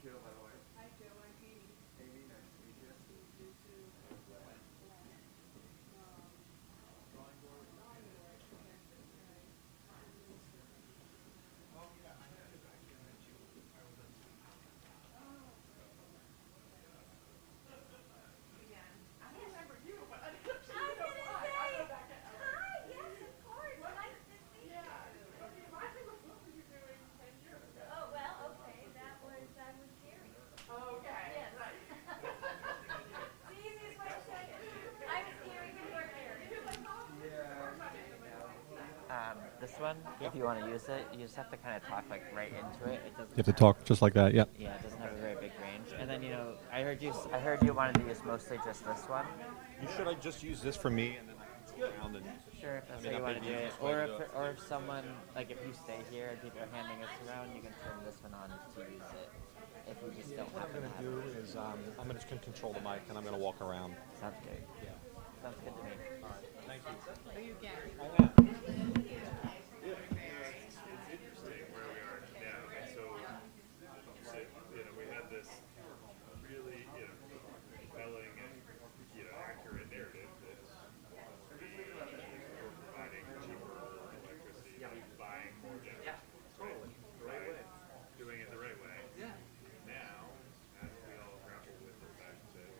Joe, by the way. Hi, Joe. I'm Amy. Amy, nice to meet you. Nice to meet you too. Um, Drawing board. drawing board. Okay. All right. Oh, yeah, I had it back in that you, I was on speed. Oh, again. I remember you, but I didn't know why. I know that guy. Hi, yes, of course. Nice to see you. Yeah. Okay, remind me, what were you doing 10 years ago? Oh, well, okay. I was Gary. Okay. Yes. Right. The easiest way to say it. I was Gary, you were Gary. This one, if you want to use it, you just have to kind of talk like right into it. It doesn't You have to have, talk just like that, yeah. yeah, it doesn't have a very big range. And then I heard you wanted to use mostly just this one. Should I just use this for me and then I can go around and Sure, if that's I mean, how you that want may to be do the it. easiest way to do it. Or if someone like if you stay here and people are handing us around, you can turn this one on to use it. If you just don't What I'm happen going to to have do it. is I'm going to just control the mic and I'm going to walk around. Sounds great. Yeah. Sounds good to me. All right. Thank you. Are you Gary? I am. It's interesting where we are now. So, we had this really, compelling and, accurate narrative that we're providing cheaper electricity by buying more generation, right? Doing it the right way. Yeah. Now, as we all grapple with the fact that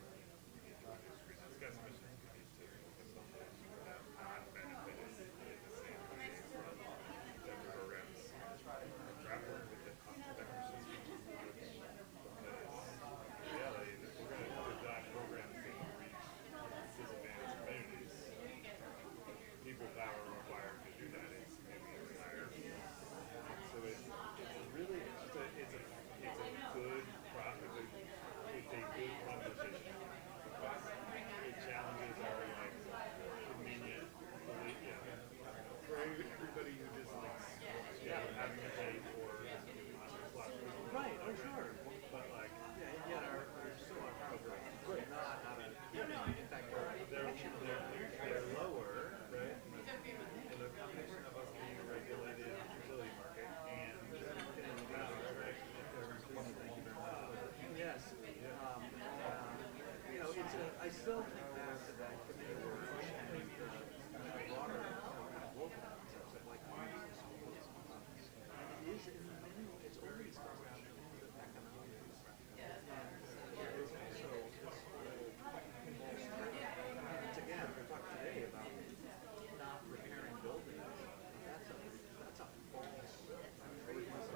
we need to reduce greenhouse gas emissions, we need to focus on those who have not benefited in the same way from the programs grappling with the cost of emissions because the reality is if we're going to design programs that reach disadvantaged communities, people power required to do that is significantly higher. So it's really it's a good it's a good proposition. It challenges our convenient belief, for everybody who just likes having to pay for plus. Right, oh, sure. But Yeah, and yet our so our power bills are not out of, in fact, they're lower, right? And the combination of us being a regulated utility market and getting the power, right? thank you very much. Yes, I still think back to that committee work and the broader global concepts of like Marxist socialism. It is in many ways, it's always about economics. And it's also it's again, we talked today about not repairing buildings. That's a false reason made because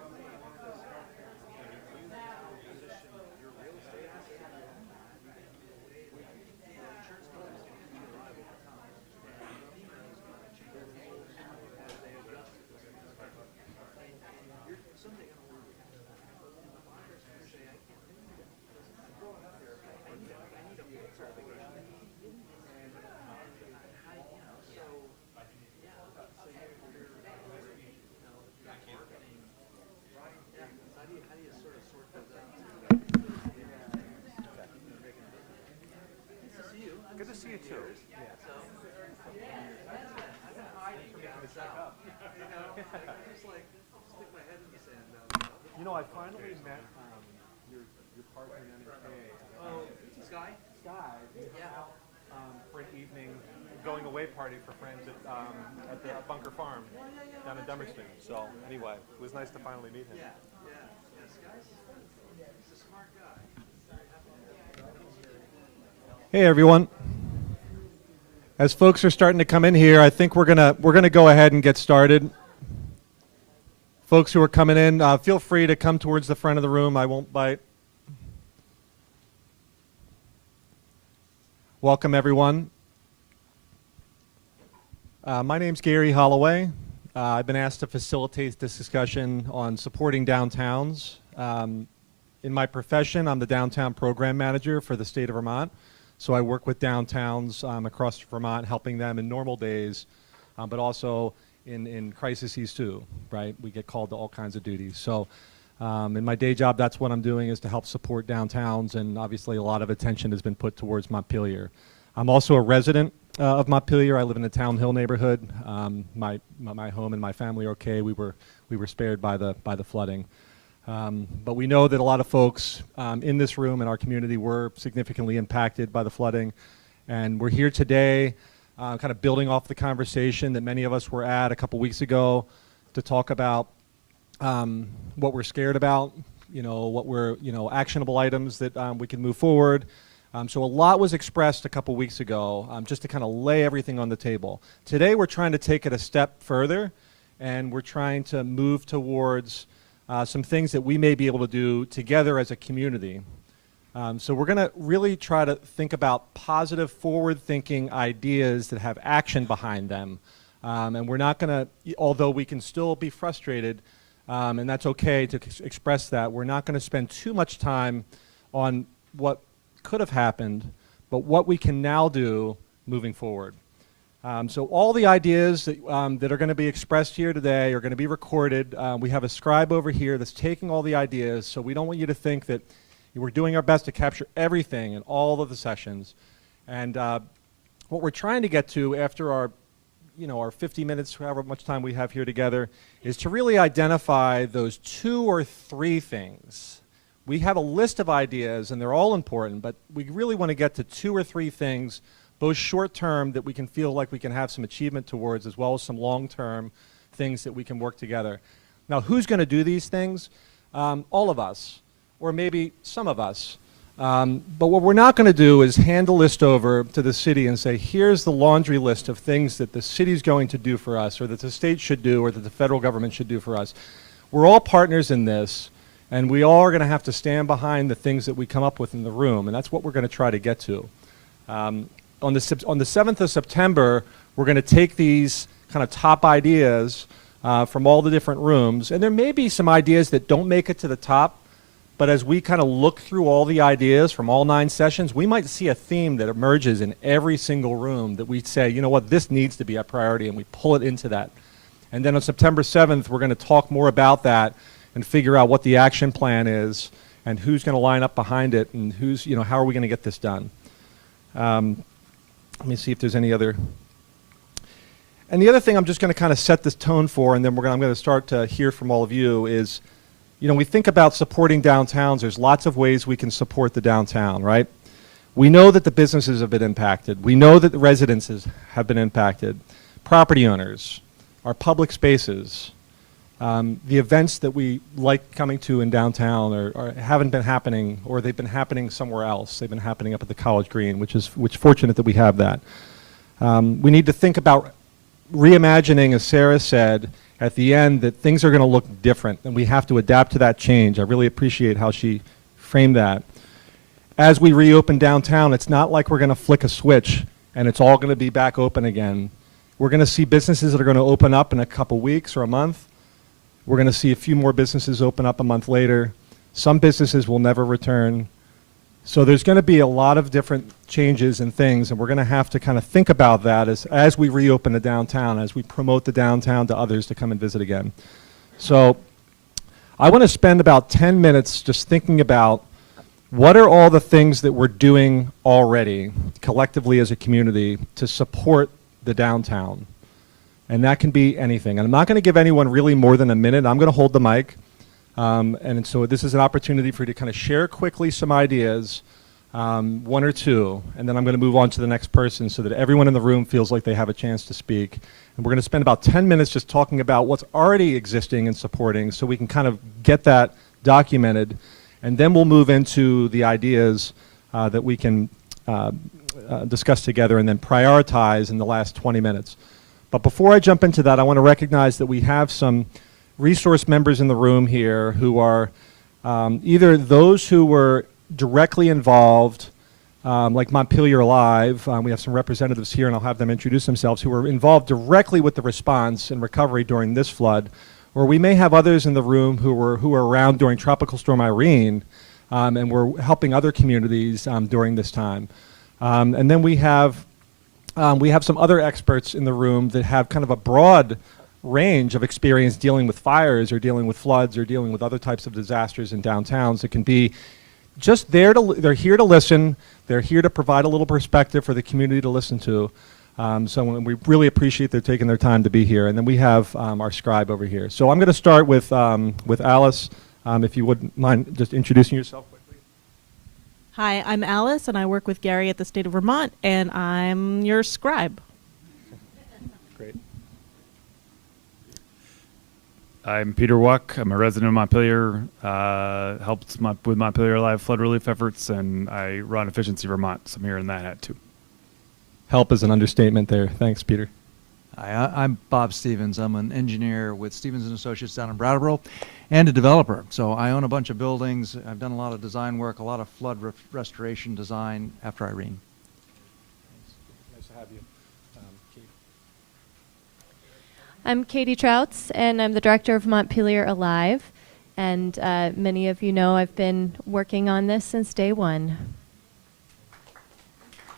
you position your real estate asset in your own mind. The insurance companies can keep you alive over time. And FEMA is going to change the rules as they adjust to this. You're someday going to lose it. And the buyer's going to say, I can't pay you that. Go out there, I need a fix obligation. And how, so yeah, so you're marketing. Yeah, how do you sort of sort those out? Nice to see you. Good to see you too. So, I've been hiding from down south. I just stick my head in the sand down south. I finally met your partner in MK. Oh, Sky? Sky. Yeah. For an evening going away party for friends at the Bunker Farm down in Dummerston. So anyway, it was nice to finally meet him. Yeah. Sky's he's a smart guy. Hey everyone. As folks are starting to come in here, I think we're gonna go ahead and get started. Folks who are coming in, feel free to come towards the front of the room. I won't bite. Welcome everyone. My name's Gary Holloway. I've been asked to facilitate this discussion on supporting downtowns. In my profession, I'm the downtown program manager for the state of Vermont. So I work with downtowns across Vermont, helping them in normal days, but also in crises too, right? We get called to all kinds of duties. So in my day job, that's what I'm doing, is to help support downtowns, and obviously a lot of attention has been put towards Montpelier. I'm also a resident of Montpelier. I live in the Town Hill neighborhood. My home and my family are okay. We were spared by the flooding. But we know that a lot of folks in this room in our community were significantly impacted by the flooding. And we're here today kind of building off the conversation that many of us were at a couple weeks ago to talk about what we're scared about, what were, actionable items that we can move forward. So a lot was expressed a couple weeks ago just to kind of lay everything on the table. Today we're trying to take it a step further, and we're trying to move towards some things that we may be able to do together as a community. So we're going to really try to think about positive, forward-thinking ideas that have action behind them. And we're not going to, although we can still be frustrated, and that's okay to express that, we're not going to spend too much time on what could have happened, but what we can now do moving forward. So all the ideas that are going to be expressed here today are going to be recorded. We have a scribe over here that's taking all the ideas, so we don't want you to think that we're doing our best to capture everything in all of the sessions. And what we're trying to get to after our 50 minutes, however much time we have here together, is to really identify those 2 or 3 things. We have a list of ideas, and they're all important, but we really want to get to 2 or 3 things, both short-term that we can feel like we can have some achievement towards, as well as some long-term things that we can work together. Now, who's going to do these things? All of us, or maybe some of us. But what we're not going to do is hand the list over to the city and say, here's the laundry list of things that the city's going to do for us, or that the state should do, or that the federal government should do for us. We're all partners in this, and we all are going to have to stand behind the things that we come up with in the room, and that's what we're going to try to get to. On the 7th of September, we're going to take these kind of top ideas from all the different rooms, and there may be some ideas that don't make it to the top, but as we kind of look through all the ideas from all 9 sessions, we might see a theme that emerges in every single room that we say, you know what, this needs to be a priority, and we pull it into that. And then on September 7th, we're going to talk more about that and figure out what the action plan is and who's going to line up behind it and who's, how are we going to get this done. Let me see if there's any other. And the other thing I'm just going to kind of set this tone for, and then I'm going to start to hear from all of you, is, we think about supporting downtowns. There's lots of ways we can support the downtown, right? We know that the businesses have been impacted. We know that the residences have been impacted. Property owners, our public spaces, the events that we like coming to in downtown haven't been happening, or they've been happening somewhere else. They've been happening up at the College Green, which is fortunate that we have that. We need to think about reimagining, as Sarah said at the end, that things are going to look different, and we have to adapt to that change. I really appreciate how she framed that. As we reopen downtown, it's not like we're going to flick a switch and it's all going to be back open again. We're going to see businesses that are going to open up in a couple weeks or a month. We're going to see a few more businesses open up a month later. Some businesses will never return. So there's going to be a lot of different changes and things, and we're going to have to kind of think about that as we reopen the downtown, as we promote the downtown to others to come and visit again. So I want to spend about 10 minutes just thinking about what are all the things that we're doing already collectively as a community to support the downtown. And that can be anything. And I'm not going to give anyone really more than a minute. I'm going to hold the mic. And so this is an opportunity for you to kind of share quickly some ideas, 1 or 2, and then I'm going to move on to the next person so that everyone in the room feels like they have a chance to speak. And we're going to spend about 10 minutes just talking about what's already existing and supporting so we can kind of get that documented, and then we'll move into the ideas that we can discuss together and then prioritize in the last 20 minutes. But before I jump into that, I want to recognize that we have some resource members in the room here who are either those who were directly involved, like Montpelier Live. We have some representatives here, and I'll have them introduce themselves, who were involved directly with the response and recovery during this flood. Or we may have others in the room who were around during Tropical Storm Irene and were helping other communities during this time. And then we have some other experts in the room that have kind of a broad range of experience dealing with fires or dealing with floods or dealing with other types of disasters in downtowns. It can be just they're here to listen. They're here to provide a little perspective for the community to listen to. So we really appreciate their taking their time to be here. And then we have our scribe over here. So I'm going to start with Alice If you wouldn't mind just introducing yourself quickly. Hi, I'm Alice, and I work with Gary at the state of Vermont, and I'm your scribe. Great. I'm Peter Wuck. I'm a resident of Montpelier. Helped with Montpelier Live flood relief efforts, and I run Efficiency Vermont, so I'm here in that hat too. Help is an understatement there. Thanks, Peter. Hi, I'm Bob Stevens. I'm an engineer with Stevens & Associates down in Brattleboro and a developer. So I own a bunch of buildings. I've done a lot of design work, a lot of flood restoration design after Irene. Nice to have you. Kate. I'm Katie Trouts, and I'm the director of Montpelier Alive. And many of you know I've been working on this since day one.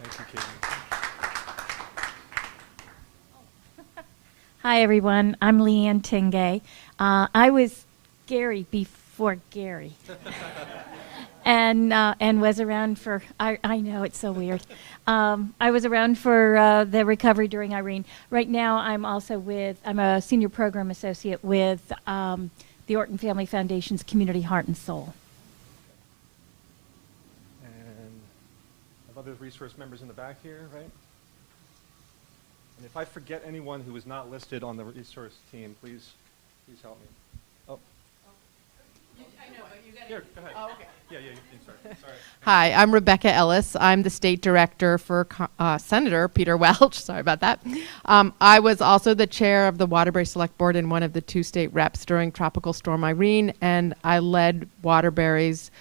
Thank you, Katie. Hi, everyone. I'm Leanne Tingay. I was Gary before Gary. And was around for, I know, it's so weird. I was around for the recovery during Irene. Right now, I'm a senior program associate with the Orton Family Foundation's Community Heart and Soul. And I have other resource members in the back here, right? And if I forget anyone who is not listed on the resource team, please help me. Oh. I know, but you got Here, go ahead. Oh, okay. Yeah, you sorry. Hi, I'm Rebecca Ellis. I'm the state director for Senator Peter Welch. Sorry about that. I was also the chair of the Waterbury Select Board and one of the 2 state reps during Tropical Storm Irene, and I led Waterbury's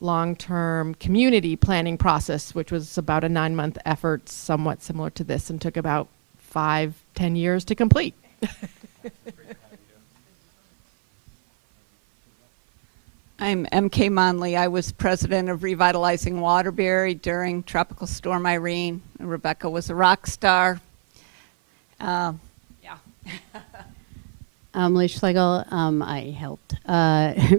long-term community planning process, which was about a 9-month effort, somewhat similar to this, and took about 5-10 years to complete. I'm MK Monley. I was president of Revitalizing Waterbury during Tropical Storm Irene. Rebecca was a rock star. Yeah. I'm Lee Schlegel. I helped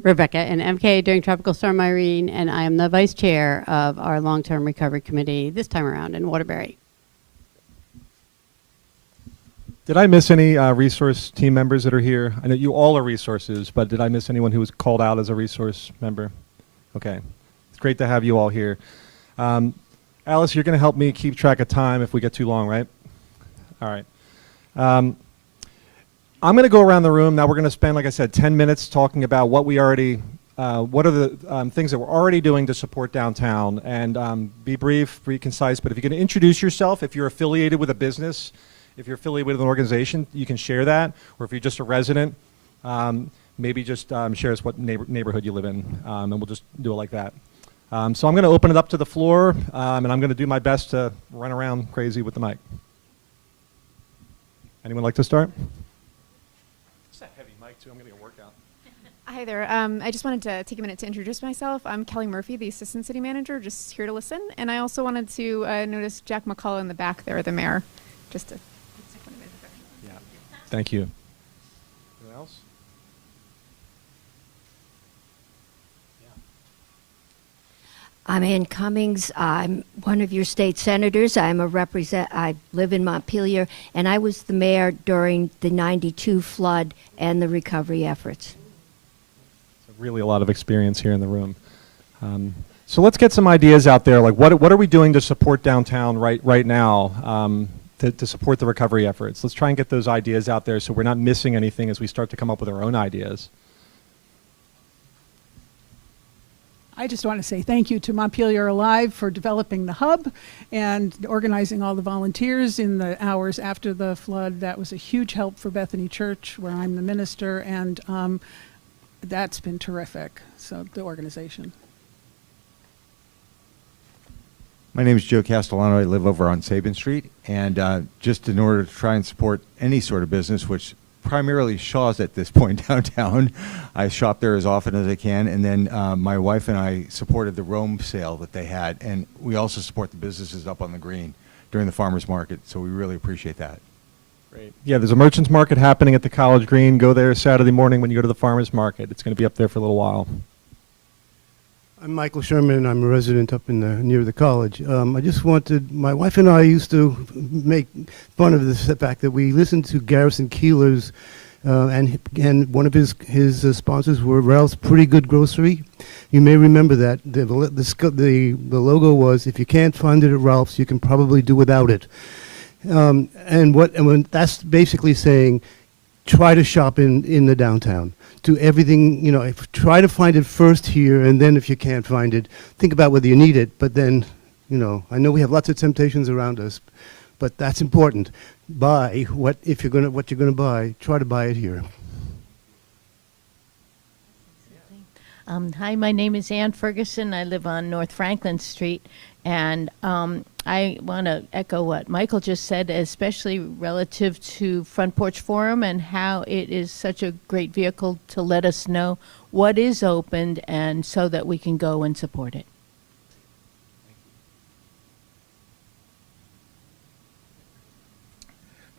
Rebecca and MK during Tropical Storm Irene, and I am the vice chair of our long-term recovery committee this time around in Waterbury. Did I miss any resource team members that are here? I know you all are resources, but did I miss anyone who was called out as a resource member? Okay. It's great to have you all here. Alice, you're going to help me keep track of time if we get too long, right? All right. I'm going to go around the room. Now we're going to spend, like I said, 10 minutes talking about what we already, what are the things that we're already doing to support downtown. And be brief, be concise, but if you're going to introduce yourself, if you're affiliated with a business, if you're affiliated with an organization, you can share that. Or if you're just a resident, maybe just share us what neighborhood you live in, and we'll just do it like that. So I'm going to open it up to the floor, and I'm going to do my best to run around crazy with the mic. Anyone like to start? It's a heavy mic, too. I'm getting a workout. Hi there. I just wanted to take a minute to introduce myself. I'm Kelly Murphy, the Assistant City Manager, just here to listen. And I also wanted to notice Jack McCullough in the back there, the mayor, just to... Yeah. Thank you. Anyone else? I'm Ann Cummings. I'm one of your state senators. I live in Montpelier, and I was the mayor during the '92 flood and the recovery efforts. So really a lot of experience here in the room. So let's get some ideas out there. Like what are we doing to support downtown right now? To support the recovery efforts. Let's try and get those ideas out there so we're not missing anything as we start to come up with our own ideas. I just want to say thank you to Montpelier Alive for developing the hub and organizing all the volunteers in the hours after the flood. That was a huge help for Bethany Church, where I'm the minister, and that's been terrific, so the organization. My name is Joe Castellano. I live over on Sabin Street, and just in order to try and support any sort of business, which primarily Shaw's at this point downtown, I shop there as often as I can, and then my wife and I supported the Rome sale that they had, and we also support the businesses up on the green during the farmers market, so we really appreciate that. Great. Yeah, there's a merchants market happening at the College Green. Go there Saturday morning when you go to the farmers market. It's going to be up there for a little while. I'm Michael Sherman. I'm a resident up in near the college. I just wanted, my wife and I used to make fun of the fact that we listened to Garrison Keillor's And one of his sponsors were Ralph's Pretty Good Grocery. You may remember that. The logo was, if you can't find it at Ralph's, you can probably do without it. And that's basically saying, try to shop in the downtown. Do everything, try to find it first here, and then if you can't find it, think about whether you need it. But then, I know we have lots of temptations around us, but that's important. Buy what you're gonna buy. Try to buy it here. Hi, my name is Ann Ferguson. I live on North Franklin Street, and I want to echo what Michael just said, especially relative to Front Porch Forum and how it is such a great vehicle to let us know what is opened, and so that we can go and support it.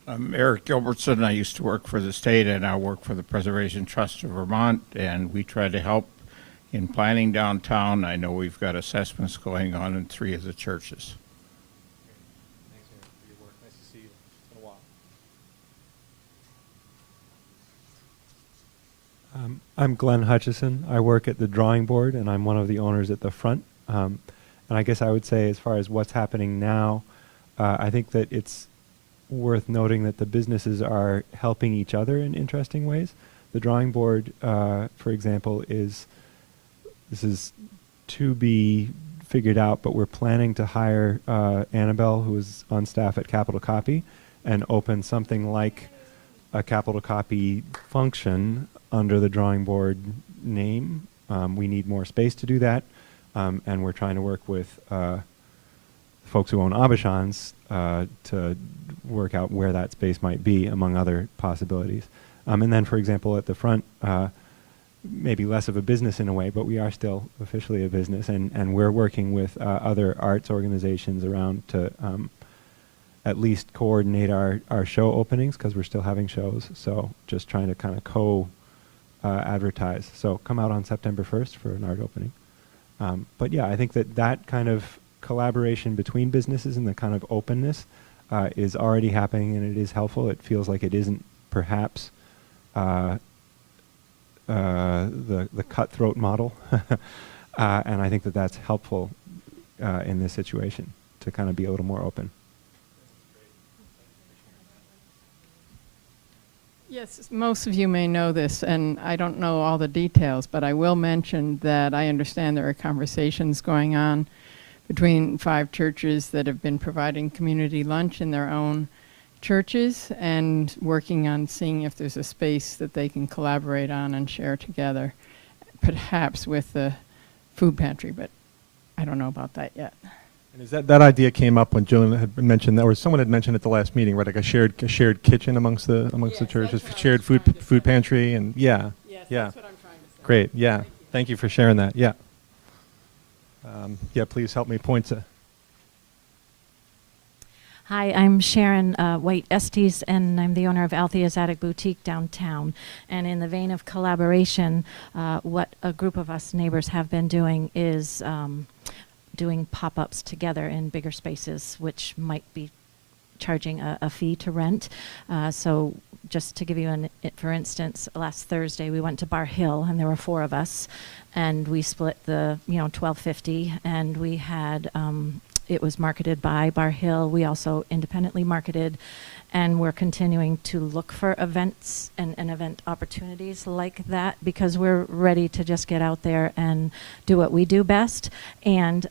I'm Eric Gilbertson. I used to work for the state and I work for the Preservation Trust of Vermont, and we try to help in planning downtown. I know we've got assessments going on in 3 of the churches. Thanks, Eric, for your work. Nice to see you. It's been a while. I'm Glenn Hutchison. I work at the drawing board, and I'm one of the owners at the front. And I guess I would say, as far as what's happening now, I think that it's worth noting that the businesses are helping each other in interesting ways. The drawing board, for example, this is to be figured out, but we're planning to hire Annabelle, who is on staff at Capital Copy, and open something like a Capital Copy function under the drawing board name. We need more space to do that, and we're trying to work with folks who own Abishans to work out where that space might be, among other possibilities. And then, for example, at the front, maybe less of a business in a way, but we are still officially a business, and we're working with other arts organizations around to at least coordinate our show openings, because we're still having shows, so just trying to kind of advertise. So come out on September 1st for an art opening. But yeah, I think that kind of collaboration between businesses and the kind of openness is already happening, and it is helpful. It feels like it isn't perhaps the cutthroat model, and I think that's helpful in this situation to kind of be a little more open. Yes, most of you may know this, and I don't know all the details, but I will mention that I understand there are conversations going on between 5 churches that have been providing community lunch in their own churches and working on seeing if there's a space that they can collaborate on and share together, perhaps with the food pantry, but I don't know about that yet. And is that idea came up when Julian had mentioned that, or someone had mentioned at the last meeting, right? Like a shared kitchen amongst the churches, shared food pantry, and yeah. Yes, yeah. That's what I'm trying to say. Great, yeah. Thank you for sharing that. Yeah. Yeah, please help me point to. Hi, I'm Sharon White Estes, and I'm the owner of Althea's Attic Boutique downtown. And in the vein of collaboration, what a group of us neighbors have been doing is doing pop-ups together in bigger spaces, which might be charging a fee to rent. So just to give you for instance, last Thursday we went to Bar Hill, and there were 4 of us, and we split the $12.50, and we had it was marketed by Bar Hill. We also independently marketed, and we're continuing to look for events and event opportunities like that, because we're ready to just get out there and do what we do best, and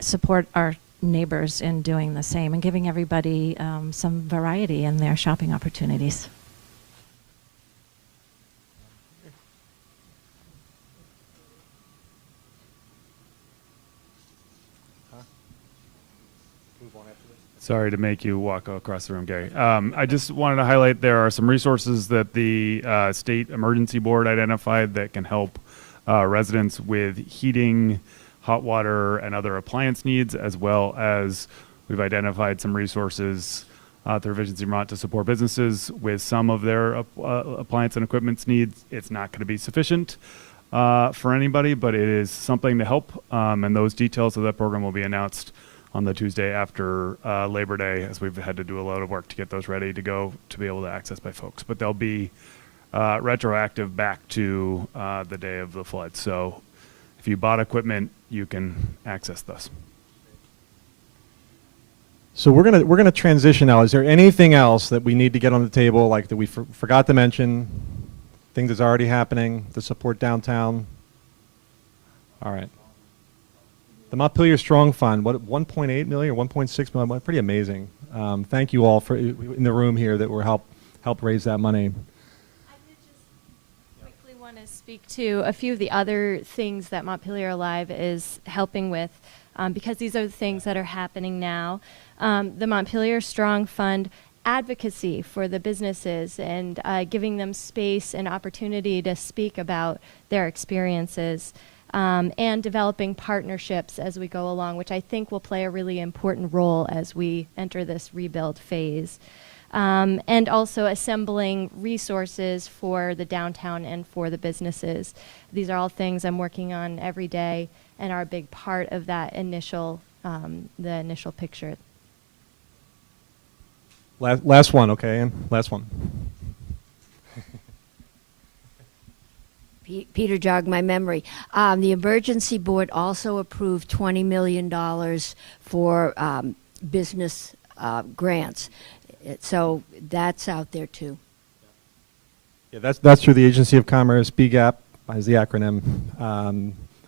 support our neighbors in doing the same, and giving everybody some variety in their shopping opportunities. Sorry to make you walk across the room, Gary. I just wanted to highlight there are some resources that the State Emergency Board identified that can help residents with heating, hot water, and other appliance needs, as well as we've identified some resources through Resiliency Vermont to support businesses with some of their appliance and equipment needs. It's not going to be sufficient for anybody, but it is something to help, and those details of that program will be announced on the Tuesday after Labor Day, as we've had to do a lot of work to get those ready to go to be able to access by folks. But they'll be retroactive back to the day of the flood. So if you bought equipment, you can access this. So we're gonna transition now. Is there anything else that we need to get on the table, like that we forgot to mention, things that's already happening to support downtown? All right. The Montpelier Strong Fund, what 1.8 million or 1.6 million? Pretty amazing. Thank you all for in the room here that were help raise that money. Quickly want to speak to a few of the other things that Montpelier Alive is helping with, because these are the things that are happening now. The Montpelier Strong Fund advocacy for the businesses and giving them space and opportunity to speak about their experiences, and developing partnerships as we go along, which I think will play a really important role as we enter this rebuild phase. And also assembling resources for the downtown and for the businesses. These are all things I'm working on every day and are a big part of that initial, the initial picture. Last one, okay, Ann? Last one. Peter jogged my memory. The Emergency Board also approved $20 million for business grants. So that's out there too. Yeah, that's through the Agency of Commerce. BGAP is the acronym.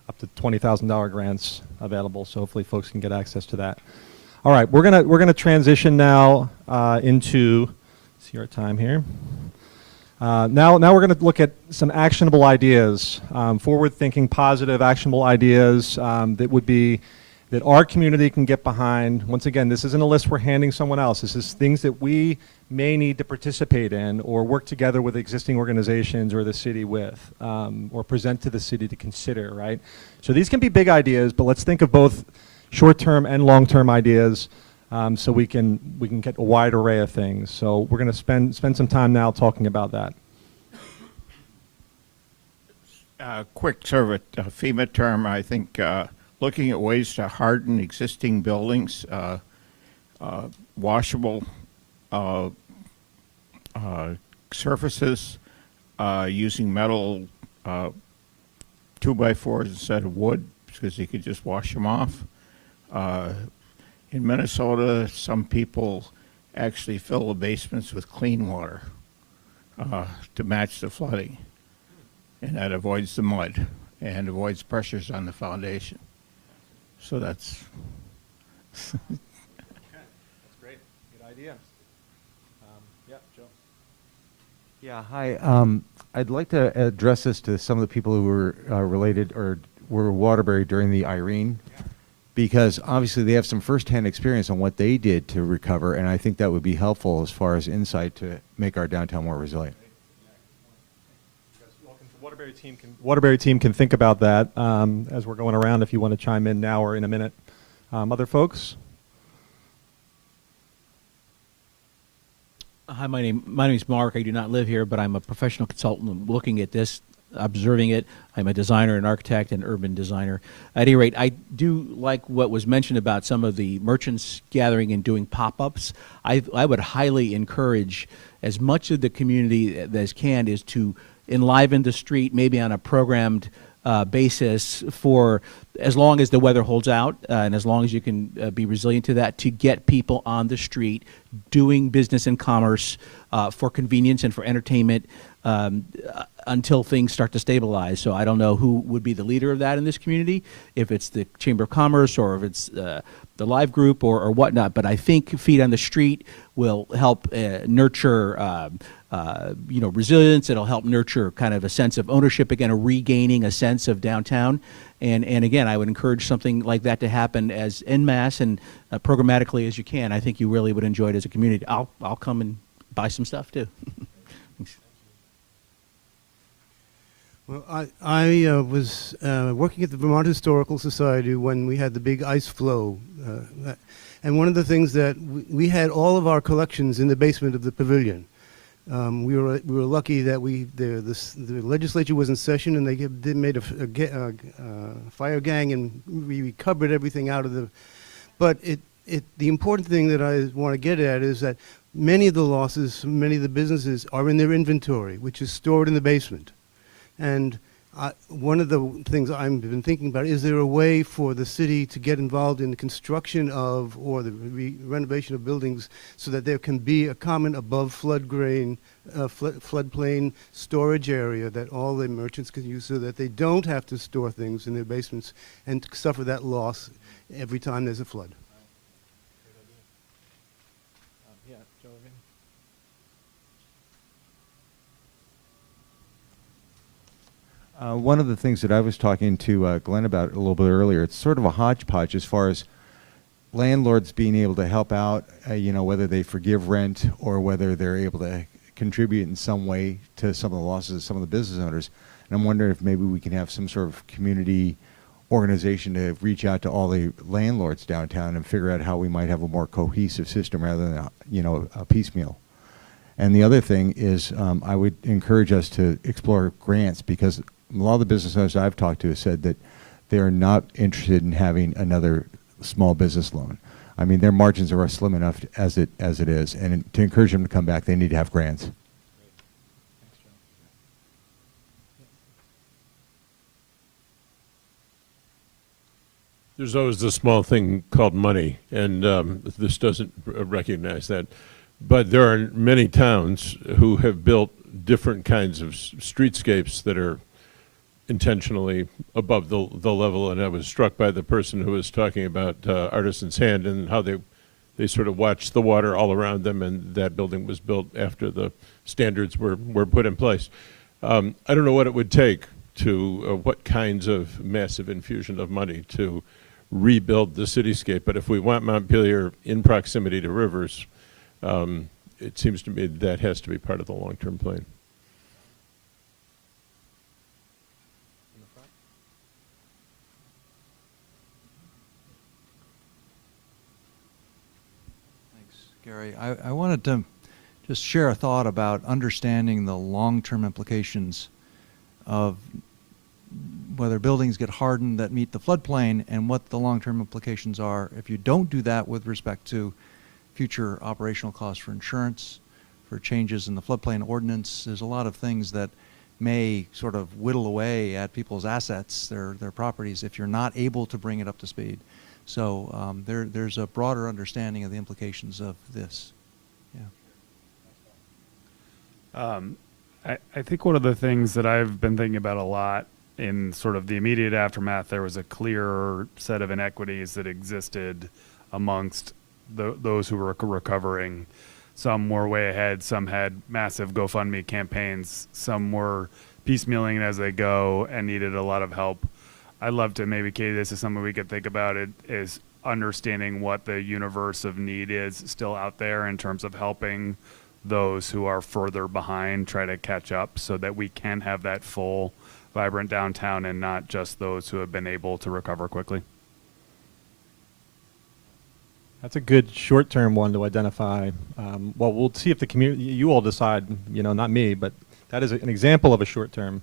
Up to $20,000 grants available. So hopefully folks can get access to that. All right, we're gonna transition now into, see our time here. Now we're going to look at some actionable ideas, forward-thinking, positive, actionable ideas that our community can get behind. Once again, this isn't a list we're handing someone else. This is things that we may need to participate in or work together with existing organizations or the city with, or present to the city to consider, right? So these can be big ideas, but let's think of both short-term and long-term ideas. So we can get a wide array of things. So we're going to spend some time now talking about that. Quick sort of a FEMA term, I think, looking at ways to harden existing buildings, washable surfaces, using metal 2x4s instead of wood, because you could just wash them off. In Minnesota, some people actually fill the basements with clean water to match the flooding. And that avoids the mud and avoids pressures on the foundation. So that's... Okay, that's great. Good idea. Yeah, Joe. Yeah, hi. I'd like to address this to some of the people who were related or were Waterbury during the Irene. Yeah. Because obviously they have some firsthand experience on what they did to recover, and I think that would be helpful as far as insight to make our downtown more resilient. Waterbury team can think about that as we're going around if you want to chime in now or in a minute. Other folks? Hi, my name is Mark. I do not live here, but I'm a professional consultant looking at this, observing it. I'm a designer, an architect, and urban designer. At any rate, I do like what was mentioned about some of the merchants gathering and doing pop-ups. I would highly encourage as much of the community as can is to enliven the street, maybe on a programmed basis for as long as the weather holds out and as long as you can be resilient to that, to get people on the street doing business and commerce for convenience and for entertainment until things start to stabilize. So I don't know who would be the leader of that in this community, if it's the Chamber of Commerce or if it's the Live Group or whatnot, but I think Feet on the Street will help nurture resilience. It'll help nurture kind of a sense of ownership again, a regaining a sense of downtown. And again, I would encourage something like that to happen as en masse and programmatically as you can. I think you really would enjoy it as a community. I'll come and buy some stuff too. Thanks. Well, I was working at the Vermont Historical Society when we had the big ice flow. And one of the things that we had all of our collections in the basement of the pavilion. We were lucky that the legislature was in session and they made a fire gang and we recovered everything out of the. But the important thing that I want to get at is that many of the losses, many of the businesses are in their inventory, which is stored in the basement. And one of the things I've been thinking about, is there a way for the city to get involved in the construction of or the renovation of buildings so that there can be a common above floodplain storage area that all the merchants can use so that they don't have to store things in their basements and suffer that loss every time there's a flood? One of the things that I was talking to Glenn about a little bit earlier, it's sort of a hodgepodge as far as landlords being able to help out, whether they forgive rent or whether they're able to contribute in some way to some of the losses of some of the business owners. And I'm wondering if maybe we can have some sort of community organization to reach out to all the landlords downtown and figure out how we might have a more cohesive system rather than a piecemeal. And the other thing is I would encourage us to explore grants, because a lot of the business owners I've talked to have said that they are not interested in having another small business loan. I mean, their margins are slim enough as it is, and to encourage them to come back, they need to have grants. There's always this small thing called money, and this doesn't recognize that. But there are many towns who have built different kinds of streetscapes that are intentionally above the level, and I was struck by the person who was talking about Artisan's Hand and how they sort of watched the water all around them, and that building was built after the standards were put in place. I don't know what it would take to, what kinds of massive infusion of money to rebuild the cityscape, but if we want Montpelier in proximity to rivers, it seems to me that has to be part of the long-term plan. Gary, I wanted to just share a thought about understanding the long-term implications of whether buildings get hardened that meet the floodplain and what the long-term implications are if you don't do that with respect to future operational costs for insurance, for changes in the floodplain ordinance. There's a lot of things that may sort of whittle away at people's assets, their properties, if you're not able to bring it up to speed. So there's a broader understanding of the implications of this. Yeah. I think one of the things that I've been thinking about a lot in sort of the immediate aftermath, there was a clear set of inequities that existed amongst those who were recovering. Some were way ahead, some had massive GoFundMe campaigns, some were piecemealing it as they go and needed a lot of help. I'd love to maybe, Katie, this is something we could think about, it is understanding what the universe of need is still out there in terms of helping those who are further behind try to catch up so that we can have that full, vibrant downtown and not just those who have been able to recover quickly. That's a good short-term one to identify. Well, we'll see if the community, you all decide, not me, but that is an example of a short-term.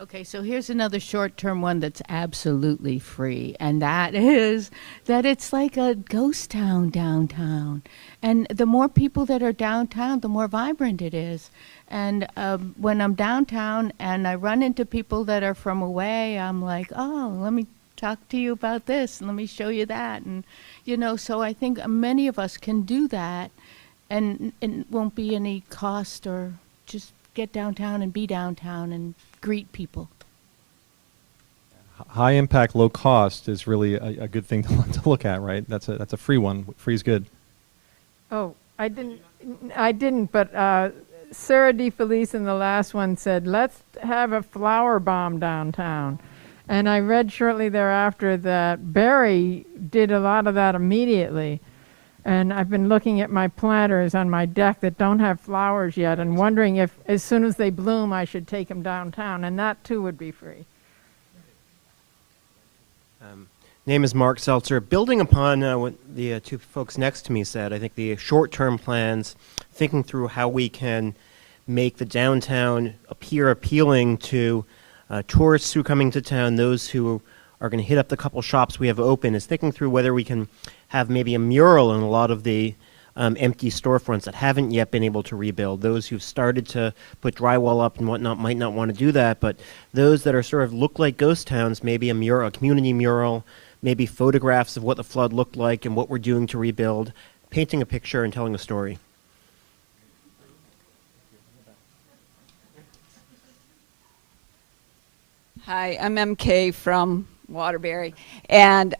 Okay, so here's another short-term one that's absolutely free, and that is that it's like a ghost town downtown. And the more people that are downtown, the more vibrant it is. And when I'm downtown and I run into people that are from away, I'm like, oh, let me talk to you about this, and let me show you that. And, so I think many of us can do that, and it won't be any cost, or just get downtown and be downtown and greet people. High impact, low cost is really a good thing to look at, right? That's a free one. Free is good. Oh, I didn't, but Sarah DeFelice in the last one said, let's have a flower bomb downtown. And I read shortly thereafter that Barry did a lot of that immediately. And I've been looking at my planters on my deck that don't have flowers yet and wondering if as soon as they bloom I should take them downtown, and that too would be free. Name is Mark Seltzer. Building upon what the two folks next to me said, I think the short-term plans, thinking through how we can make the downtown appear appealing to tourists who are coming to town, those who are going to hit up the couple shops we have open, is thinking through whether we can have maybe a mural in a lot of the empty storefronts that haven't yet been able to rebuild, those who've started to put drywall up and whatnot might not want to do that, but those that are sort of look like ghost towns, maybe a mural, a community mural, maybe photographs of what the flood looked like and what we're doing to rebuild, painting a picture and telling a story. Hi, I'm MK from Waterbury, and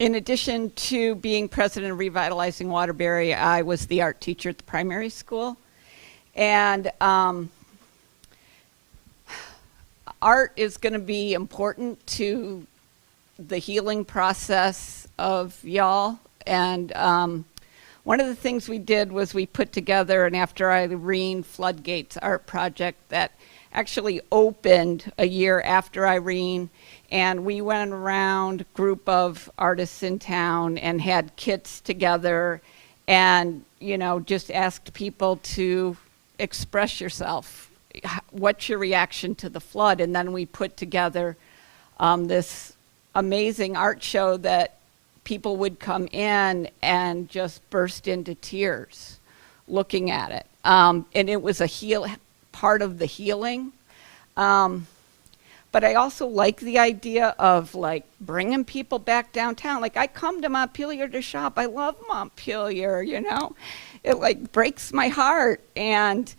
in addition to being president of Revitalizing Waterbury, I was the art teacher at the primary school. And art is going to be important to the healing process of y'all. And one of the things we did was we put together an After Irene Floodgates art project that actually opened a year after Irene, and we went around a group of artists in town and had kits together and, you know, just asked people to express yourself. What's your reaction to the flood? And then we put together this amazing art show that people would come in and just burst into tears looking at it. And it was a part of the healing. But I also like the idea of like bringing people back downtown. Like I come to Montpelier to shop. I love Montpelier, you know. It like breaks my heart. And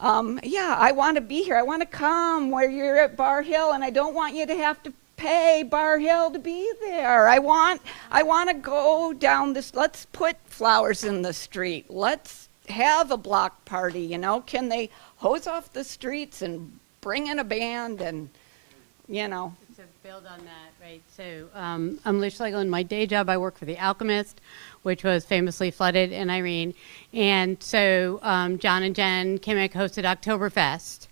yeah, I want to be here. I want to come where you're at Bar Hill, and I don't want you to have to pay Bar Hill to be there. I want to go down this, let's put flowers in the street. Let's have a block party, you know. Can they hose off the streets and bring in a band and, you know. To build on that, right, so I'm Liz Schlegel. In my day job, I work for The Alchemist, which was famously flooded in Irene. And so John and Jen Kimmick hosted Oktoberfest,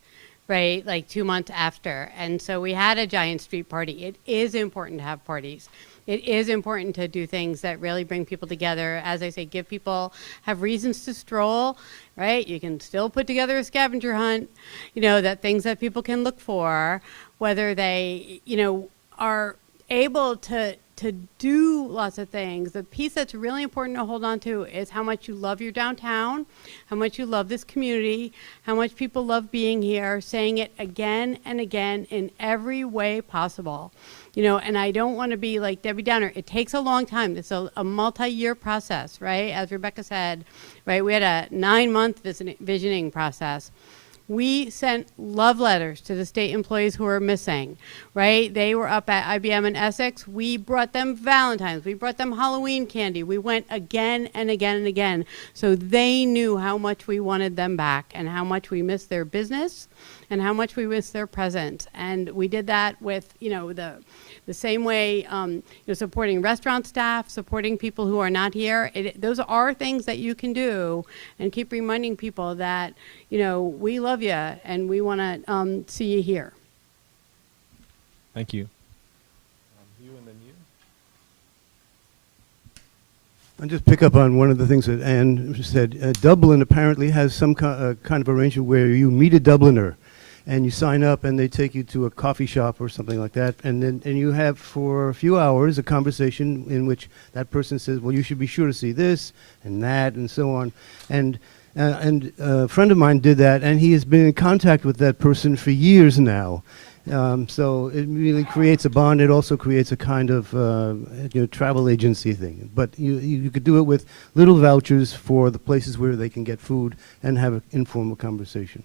right, like 2 months after. And so we had a giant street party. It is important to have parties. It is important to do things that really bring people together. As I say, give people, have reasons to stroll, right? You can still put together a scavenger hunt, you know, that things that people can look for, whether they, you know, are able to do lots of things. The piece that's really important to hold on to is how much you love your downtown, how much you love this community, how much people love being here, saying it again and again in every way possible. You know, and I don't want to be like Debbie Downer. It takes a long time. It's a multi-year process, right? As Rebecca said, right? We had a 9-month visioning process. We sent love letters to the state employees who were missing, right? They were up at IBM in Essex. We brought them Valentine's. We brought them Halloween candy. We went again and again and again. So they knew how much we wanted them back and how much we missed their business and how much we missed their presence. And we did that with, you know, the same way, you know, supporting restaurant staff, supporting people who are not here. Those are things that you can do, and keep reminding people that, you know, we love you and we want to see you here. Thank you. You and then you. I'll just pick up on one of the things that Anne said. Dublin apparently has some kind of arrangement where you meet a Dubliner and you sign up and they take you to a coffee shop or something like that, and you have for a few hours a conversation in which that person says, well, you should be sure to see this and that and so on. And a friend of mine did that, and he has been in contact with that person for years now. So it really creates a bond. It also creates a kind of you know, travel agency thing. But you could do it with little vouchers for the places where they can get food and have an informal conversation.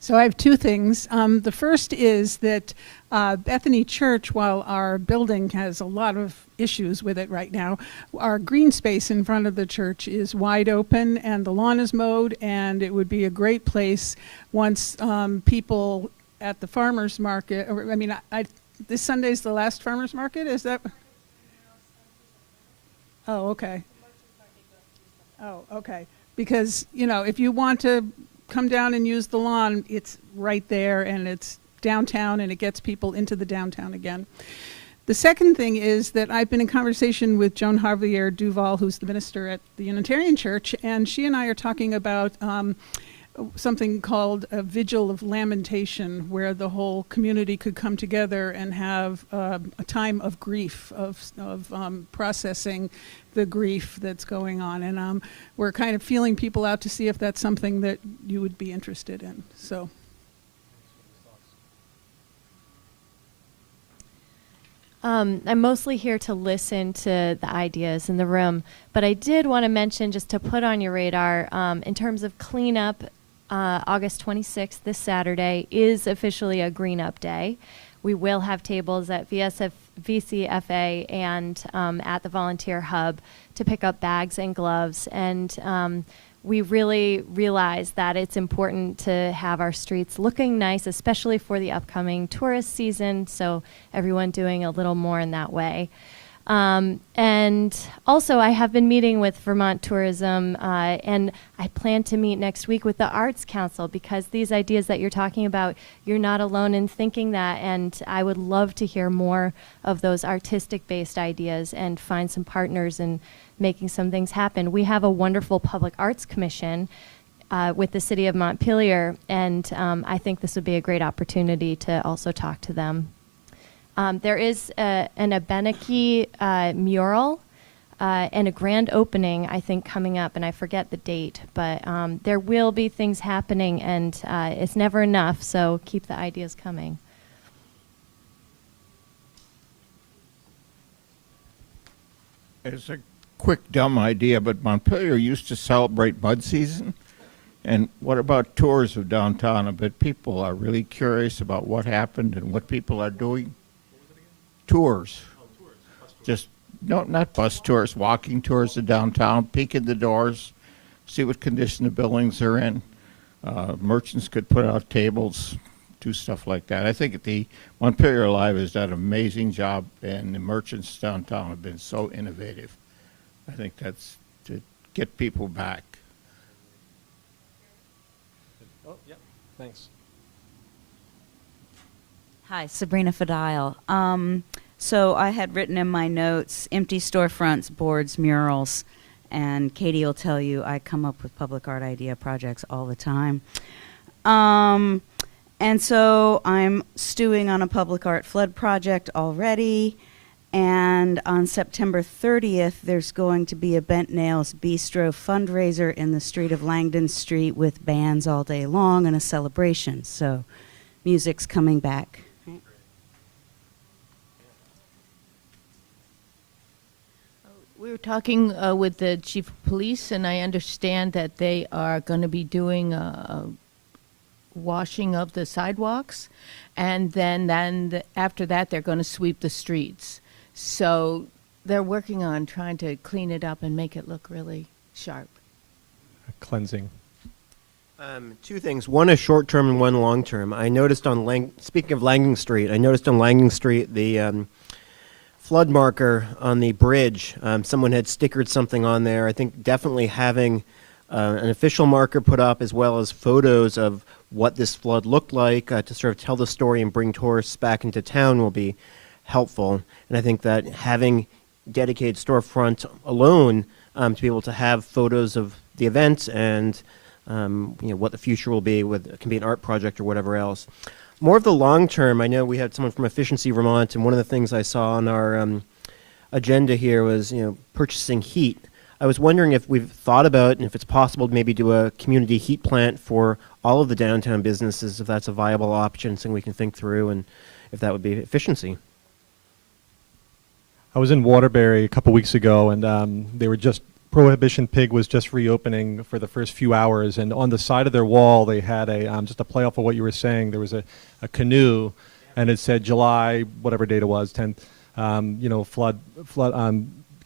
So I have two things. The first is that Bethany Church, while our building has a lot of issues with it right now, our green space in front of the church is wide open and the lawn is mowed, and it would be a great place once people at the farmers market, or, I mean, this Sunday's the last farmers market, is that? Oh, okay. Oh, okay. Because, you know, if you want to come down and use the lawn, it's right there, and it's downtown, and it gets people into the downtown again. The second thing is that I've been in conversation with Joan Javier Duval, who's the minister at the Unitarian Church, and she and I are talking about something called a vigil of lamentation, where the whole community could come together and have a time of grief, of processing the grief that's going on. And we're kind of feeling people out to see if that's something that you would be interested in. So. I'm mostly here to listen to the ideas in the room, but I did want to mention, just to put on your radar, in terms of cleanup, August 26th, this Saturday, is officially a Green Up Day. We will have tables at VCFA and at the Volunteer Hub to pick up bags and gloves, and we really realize that it's important to have our streets looking nice, especially for the upcoming tourist season, so everyone doing a little more in that way. And also, I have been meeting with Vermont Tourism, and I plan to meet next week with the Arts Council, because these ideas that you're talking about, you're not alone in thinking that, and I would love to hear more of those artistic-based ideas and find some partners in making some things happen. We have a wonderful public arts commission with the city of Montpelier, and I think this would be a great opportunity to also talk to them. There is an Abenaki mural and a grand opening, I think, coming up, and I forget the date, but there will be things happening, and it's never enough, so keep the ideas coming. It's a quick, dumb idea, but Montpelier used to celebrate bud season. And what about tours of downtown? I bet people are really curious about what happened and what people are doing. Tours. Just, no, not bus tours, walking tours of downtown, peek in the doors, see what condition the buildings are in. Merchants could put out tables, do stuff like that. I think the Montpelier Live has done an amazing job, and the merchants downtown have been so innovative. I think that's to get people back. Oh, yeah, thanks. Hi, Sabrina Fadile. So I had written in my notes, empty storefronts, boards, murals, and Katie will tell you I come up with public art idea projects all the time. And so I'm stewing on a public art flood project already, and on September 30th, there's going to be a Bent Nails Bistro fundraiser in the street of Langdon Street with bands all day long and a celebration. So music's coming back. We were talking with the chief of police, and I understand that they are going to be doing washing of the sidewalks, and then after that, they're going to sweep the streets. So they're working on trying to clean it up and make it look really sharp. Cleansing. Two things. One is short-term and one long-term. I noticed on speaking of Langdon Street, I noticed on Langdon Street the flood marker on the bridge. Someone had stickered something on there. I think definitely having an official marker put up, as well as photos of what this flood looked like to sort of tell the story and bring tourists back into town will be helpful. And I think that having dedicated storefront alone to be able to have photos of the event and what the future will be, with it can be an art project or whatever else. More of the long term, I know we had someone from Efficiency Vermont, and one of the things I saw on our agenda here was purchasing heat. I was wondering if we've thought about, and if it's possible to maybe do a community heat plant for all of the downtown businesses, if that's a viable option, something we can think through, and if that would be efficiency. I was in Waterbury a couple weeks ago, and they were just, Prohibition Pig was just reopening for the first few hours, and on the side of their wall they had a, just to play off of what you were saying, there was a canoe, and it said July, whatever date it was, 10th, flood,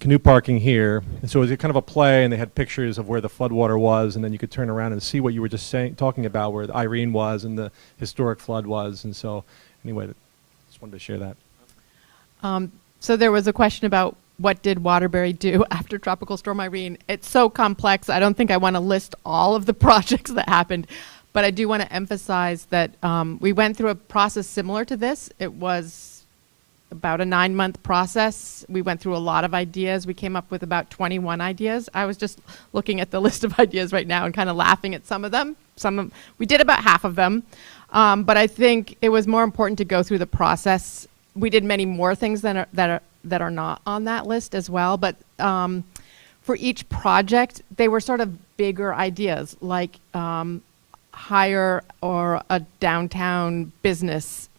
canoe parking here. And so it was kind of a play, and they had pictures of where the floodwater was, and then you could turn around and see what you were just talking about, where the Irene was and the historic flood was. And so anyway, just wanted to share that. So there was a question about what did Waterbury do after Tropical Storm Irene. It's so complex. I don't think I want to list all of the projects that happened, but I do want to emphasize that we went through a process similar to this. It was about a 9-month process. We went through a lot of ideas. We came up with about 21 ideas. I was just looking at the list of ideas right now and kind of laughing at some of them. We did about half of them, but I think it was more important to go through the process. We did many more things that are not on that list as well, but for each project, they were sort of bigger ideas, like hire or a downtown business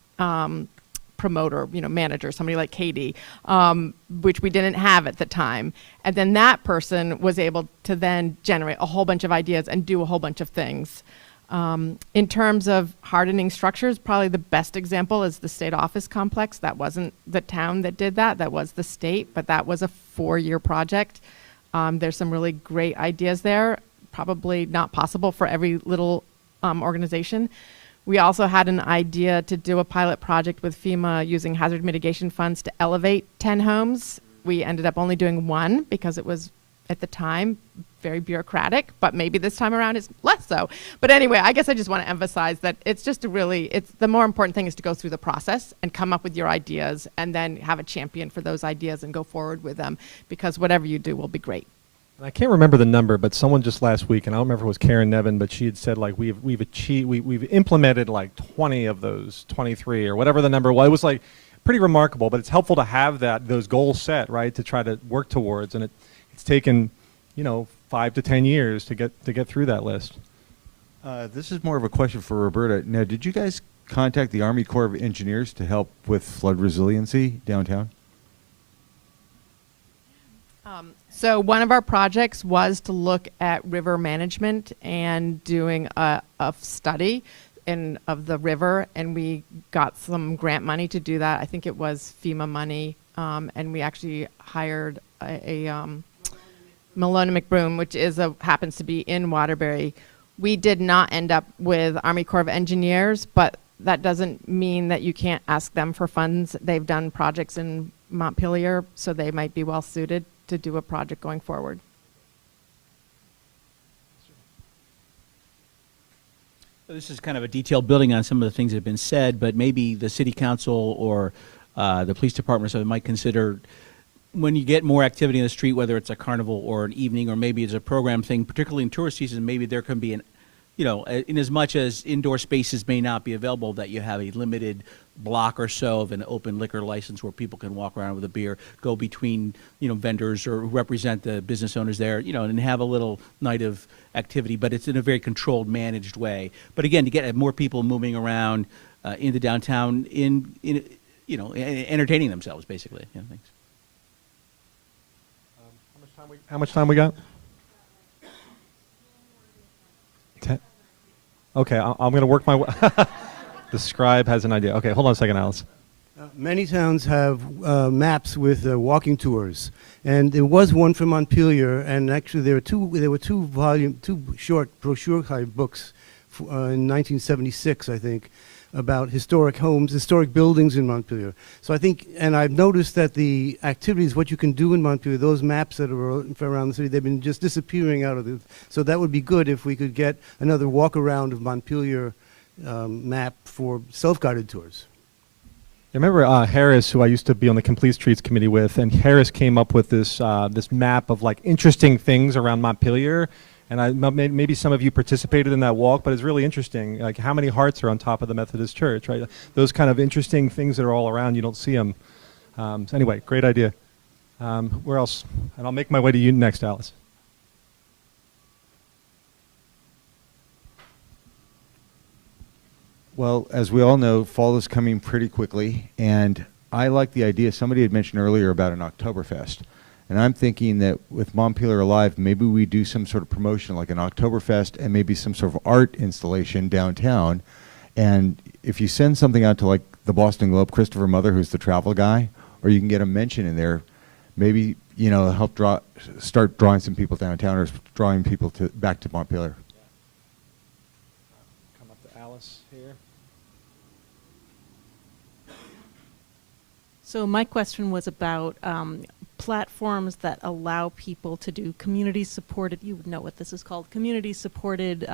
promoter, manager, somebody like Katie, which we didn't have at the time. And then that person was able to then generate a whole bunch of ideas and do a whole bunch of things. In terms of hardening structures, probably the best example is the state office complex. That wasn't the town that did that, that was the state, but that was a 4-year project. There's some really great ideas there, probably not possible for every little organization. We also had an idea to do a pilot project with FEMA using hazard mitigation funds to elevate 10 homes. We ended up only doing 1 because it was, at the time, very bureaucratic, but maybe this time around it's less so. But anyway, I guess I just want to emphasize that it's just the more important thing is to go through the process and come up with your ideas and then have a champion for those ideas and go forward with them, because whatever you do will be great. I can't remember the number, but someone just last week, and I don't remember if it was Karen Nevin, but she had said like we've implemented like 20 of those 23 or whatever the number was. It was like pretty remarkable, but it's helpful to have those goals set, right, to try to work towards, and it's taken 5 to 10 years to get through that list. This is more of a question for Roberta. Now, did you guys contact the Army Corps of Engineers to help with flood resiliency downtown? So one of our projects was to look at river management and doing a study of the river, and we got some grant money to do that. I think it was FEMA money, and we actually hired a Malone McBroom, which happens to be in Waterbury. We did not end up with Army Corps of Engineers, but that doesn't mean that you can't ask them for funds. They've done projects in Montpelier, so they might be well suited to do a project going forward. This is kind of a detailed building on some of the things that have been said, but maybe the city council or the police department or something might consider, when you get more activity in the street, whether it's a carnival or an evening, or maybe it's a program thing, particularly in tourist season, maybe there can be in as much as indoor spaces may not be available, that you have a limited block or so of an open liquor license where people can walk around with a beer, go between, vendors or who represent the business owners there, and have a little night of activity, but it's in a very controlled, managed way. But again, to get more people moving around in the downtown, entertaining themselves, basically. Thanks. How much time we got? 10. Okay, I'm going to work my way. The scribe has an idea. Okay, hold on a second, Alice. Many towns have maps with walking tours, and there was one from Montpelier, and actually there were two short brochure-type books in 1976, I think, about historic homes, historic buildings in Montpelier. So I think, and I've noticed that the activities, what you can do in Montpelier, those maps that are around the city, they've been just disappearing out of the, so that would be good if we could get another walk around of Montpelier map for self-guided tours. I remember Harris, who I used to be on the Complete Streets Committee with, and Harris came up with this this map of like interesting things around Montpelier. And maybe some of you participated in that walk, but it's really interesting. Like how many hearts are on top of the Methodist Church, right? Those kind of interesting things that are all around, you don't see them. So anyway, great idea. Where else? And I'll make my way to you next, Alice. Well, as we all know, fall is coming pretty quickly, and I like the idea somebody had mentioned earlier about an Oktoberfest. And I'm thinking that with Montpelier Alive, maybe we do some sort of promotion like an Oktoberfest and maybe some sort of art installation downtown. And if you send something out to like the Boston Globe, Christopher Mother, who's the travel guy, or you can get a mention in there, maybe, help start drawing some people downtown or drawing people back to Montpelier. Come up to Alice here. So my question was about platforms that allow people to do community-supported, you would know what this is called, community-supported,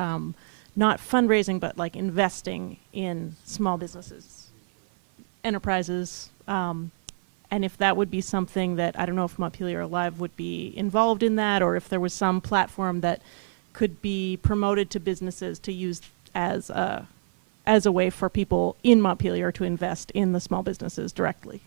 not fundraising, but like investing in small businesses, enterprises, and if that would be something that, I don't know if Montpelier Alive would be involved in that, or if there was some platform that could be promoted to businesses to use as a way for people in Montpelier to invest in the small businesses directly.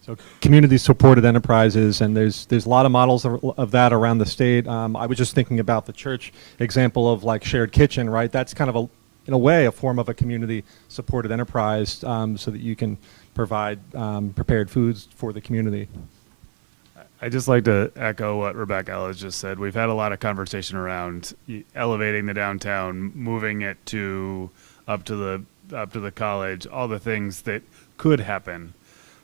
So community-supported enterprises, and there's a lot of models of that around the state. I was just thinking about the church example of like shared kitchen, right? That's kind of in a way, a form of a community-supported enterprise, so that you can provide prepared foods for the community. I just like to echo what Rebecca Ellis just said. We've had a lot of conversation around elevating the downtown, moving it up to the college, all the things that could happen.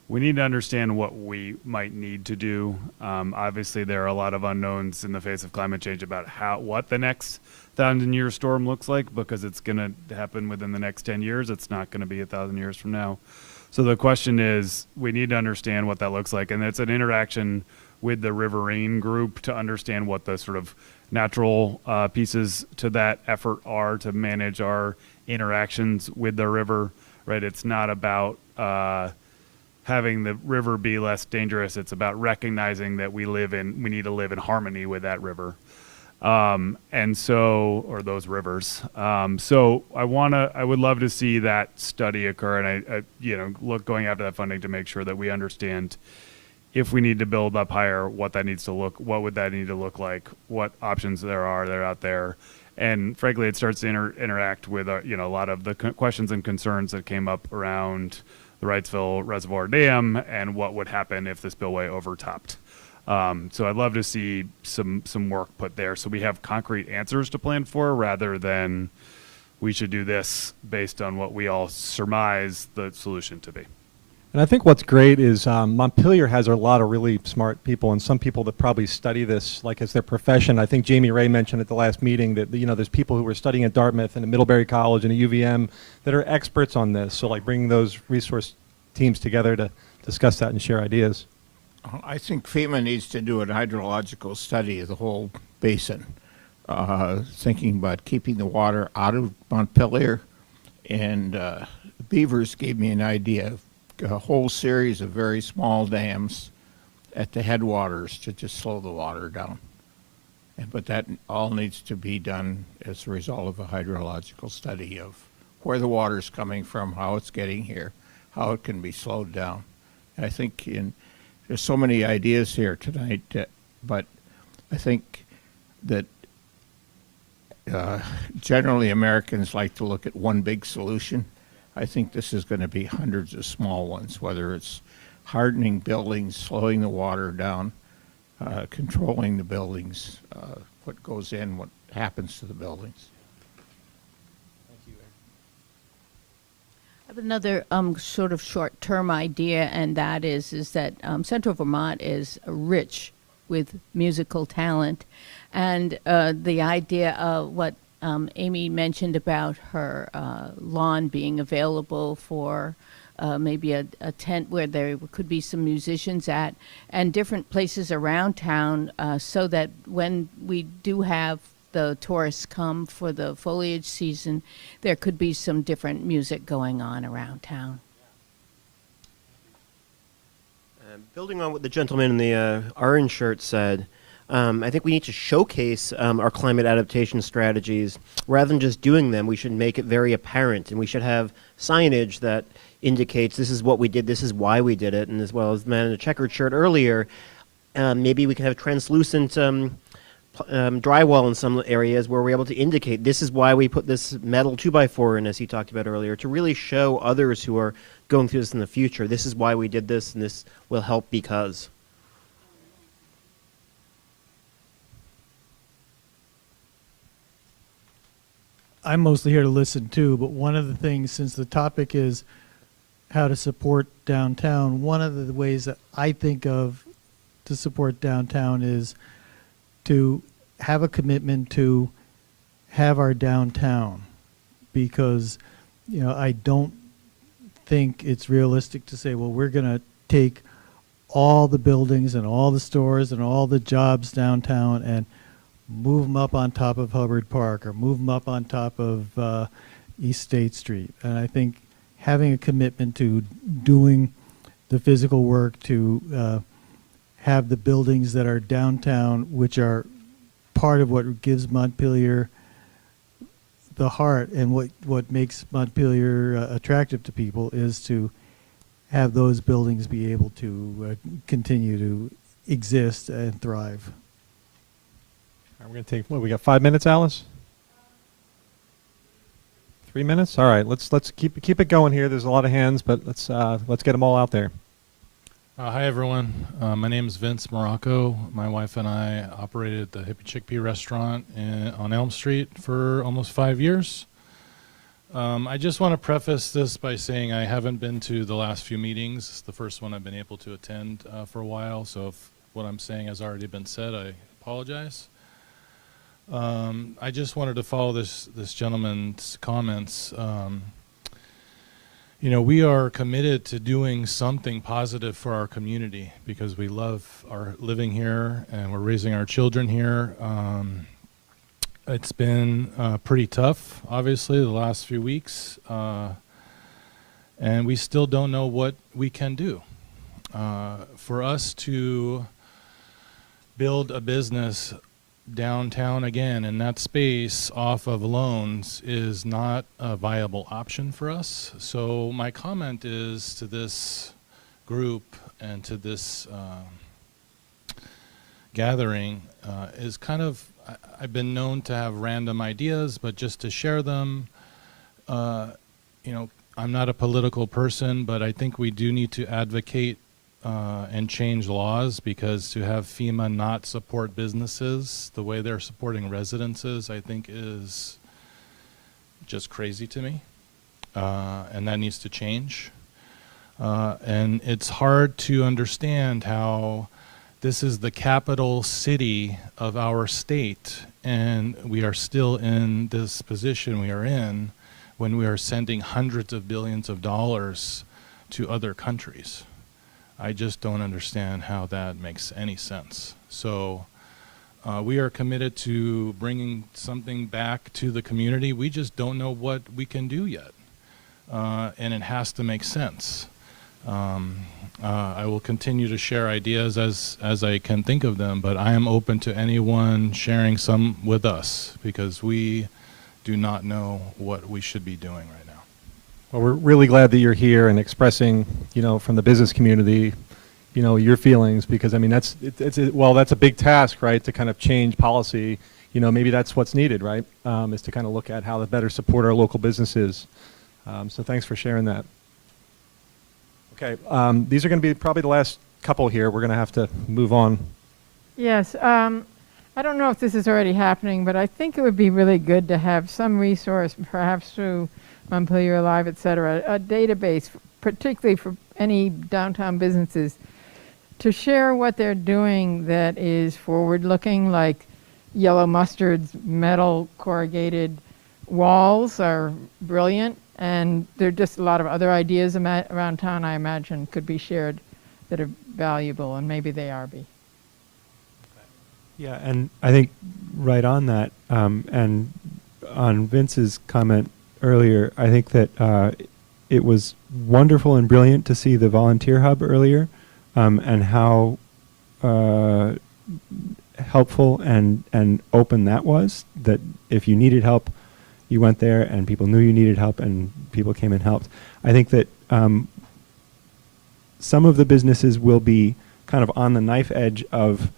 We need to understand what we might need to do. Obviously, there are a lot of unknowns in the face of climate change about what the next 1,000-year storm looks like, because it's going to happen within the next 10 years. It's not going to be 1,000 years from now. So the question is, we need to understand what that looks like, and it's an interaction with the Riverine group to understand what the sort of natural pieces to that effort are to manage our interactions with the river. Right? It's not about having the river be less dangerous. It's about recognizing that we need to live in harmony with that river. And so, or those rivers. So I would love to see that study occur, and I going after that funding to make sure that we understand if we need to build up higher, what would that need to look like, what options there are that are out there. And frankly, it starts to interact with a lot of the questions and concerns that came up around the Wrightsville Reservoir Dam and what would happen if the spillway overtopped. So I'd love to see some work put there so we have concrete answers to plan for, rather than we should do this based on what we all surmise the solution to be. And I think what's great is Montpelier has a lot of really smart people, and some people that probably study this like as their profession. I think Jamie Ray mentioned at the last meeting that there's people who are studying at Dartmouth and at Middlebury College and at UVM that are experts on this. So like bringing those resource teams together to discuss that and share ideas. I think FEMA needs to do a hydrological study of the whole basin, thinking about keeping the water out of Montpelier. And Beavers gave me an idea of a whole series of very small dams at the headwaters to just slow the water down. But that all needs to be done as a result of a hydrological study of where the water's coming from, how it's getting here, how it can be slowed down. And I think there's so many ideas here tonight, but I think that generally Americans like to look at one big solution. I think this is going to be hundreds of small ones, whether it's hardening buildings, slowing the water down, controlling the buildings, what goes in, what happens to the buildings. I have another sort of short-term idea, and that is that Central Vermont is rich with musical talent, and the idea of what Amy mentioned about her lawn being available for maybe a tent where there could be some musicians at, and different places around town, so that when we do have the tourists come for the foliage season, there could be some different music going on around town. Building on what the gentleman in the orange shirt said, I think we need to showcase our climate adaptation strategies. Rather than just doing them, we should make it very apparent, and we should have signage that indicates this is what we did, this is why we did it, and as well as the man in the checkered shirt earlier, maybe we can have translucent drywall in some areas where we're able to indicate this is why we put this metal 2x4 in, as he talked about earlier, to really show others who are going through this in the future, this is why we did this, and this will help because. I'm mostly here to listen too, but one of the things, since the topic is how to support downtown, one of the ways that I think of to support downtown is to have a commitment to have our downtown, because I don't think it's realistic to say, well, we're going to take all the buildings and all the stores and all the jobs downtown and move them up on top of Hubbard Park or move them up on top of East State Street. And I think having a commitment to doing the physical work to have the buildings that are downtown, which are part of what gives Montpelier the heart, and what makes Montpelier attractive to people is to have those buildings be able to continue to exist and thrive. All right, we're going to take, what, we got 5 minutes, Alice? 3 minutes? All right, let's keep it going here. There's a lot of hands, but let's get them all out there. Hi everyone. My name is Vince Morocco. My wife and I operated the Hippie Chickpea restaurant on Elm Street for almost 5 years. I just want to preface this by saying I haven't been to the last few meetings. It's the first one I've been able to attend for a while, so if what I'm saying has already been said, I apologize. I just wanted to follow this gentleman's comments. You know, we are committed to doing something positive for our community because we love our living here and we're raising our children here. It's been pretty tough, obviously, the last few weeks, and we still don't know what we can do. For us to build a business downtown again in that space off of loans is not a viable option for us. So my comment is to this group and to this gathering is kind of, I've been known to have random ideas, but just to share them, you know, I'm not a political person, but I think we do need to advocate and change laws, because to have FEMA not support businesses the way they're supporting residences, I think is just crazy to me, and that needs to change. And it's hard to understand how this is the capital city of our state, and we are still in this position we are in when we are sending hundreds of billions of dollars to other countries. I just don't understand how that makes any sense. So we are committed to bringing something back to the community. We just don't know what we can do yet, and it has to make sense. I will continue to share ideas as I can think of them, but I am open to anyone sharing some with us, because we do not know what we should be doing right now. Well, we're really glad that you're here and expressing, you know, from the business community, you know, your feelings, because I mean that's a big task, right? To kind of change policy. You know, maybe that's what's needed, right? Is to kind of look at how to better support our local businesses. So thanks for sharing that. Okay, these are going to be probably the last couple here. We're going to have to move on. Yes. I don't know if this is already happening, but I think it would be really good to have some resource, perhaps through Montpelier Alive, et cetera, a database, particularly for any downtown businesses, to share what they're doing that is forward-looking, like Yellow Mustard's metal corrugated walls are brilliant, and there are just a lot of other ideas around town I imagine could be shared that are valuable, and maybe they are. Yeah, and I think right on that, and on Vince's comment earlier, I think that it was wonderful and brilliant to see the volunteer hub earlier, and how helpful and open that was, that if you needed help, you went there and people knew you needed help and people came and helped. I think that some of the businesses will be kind of on the knife edge of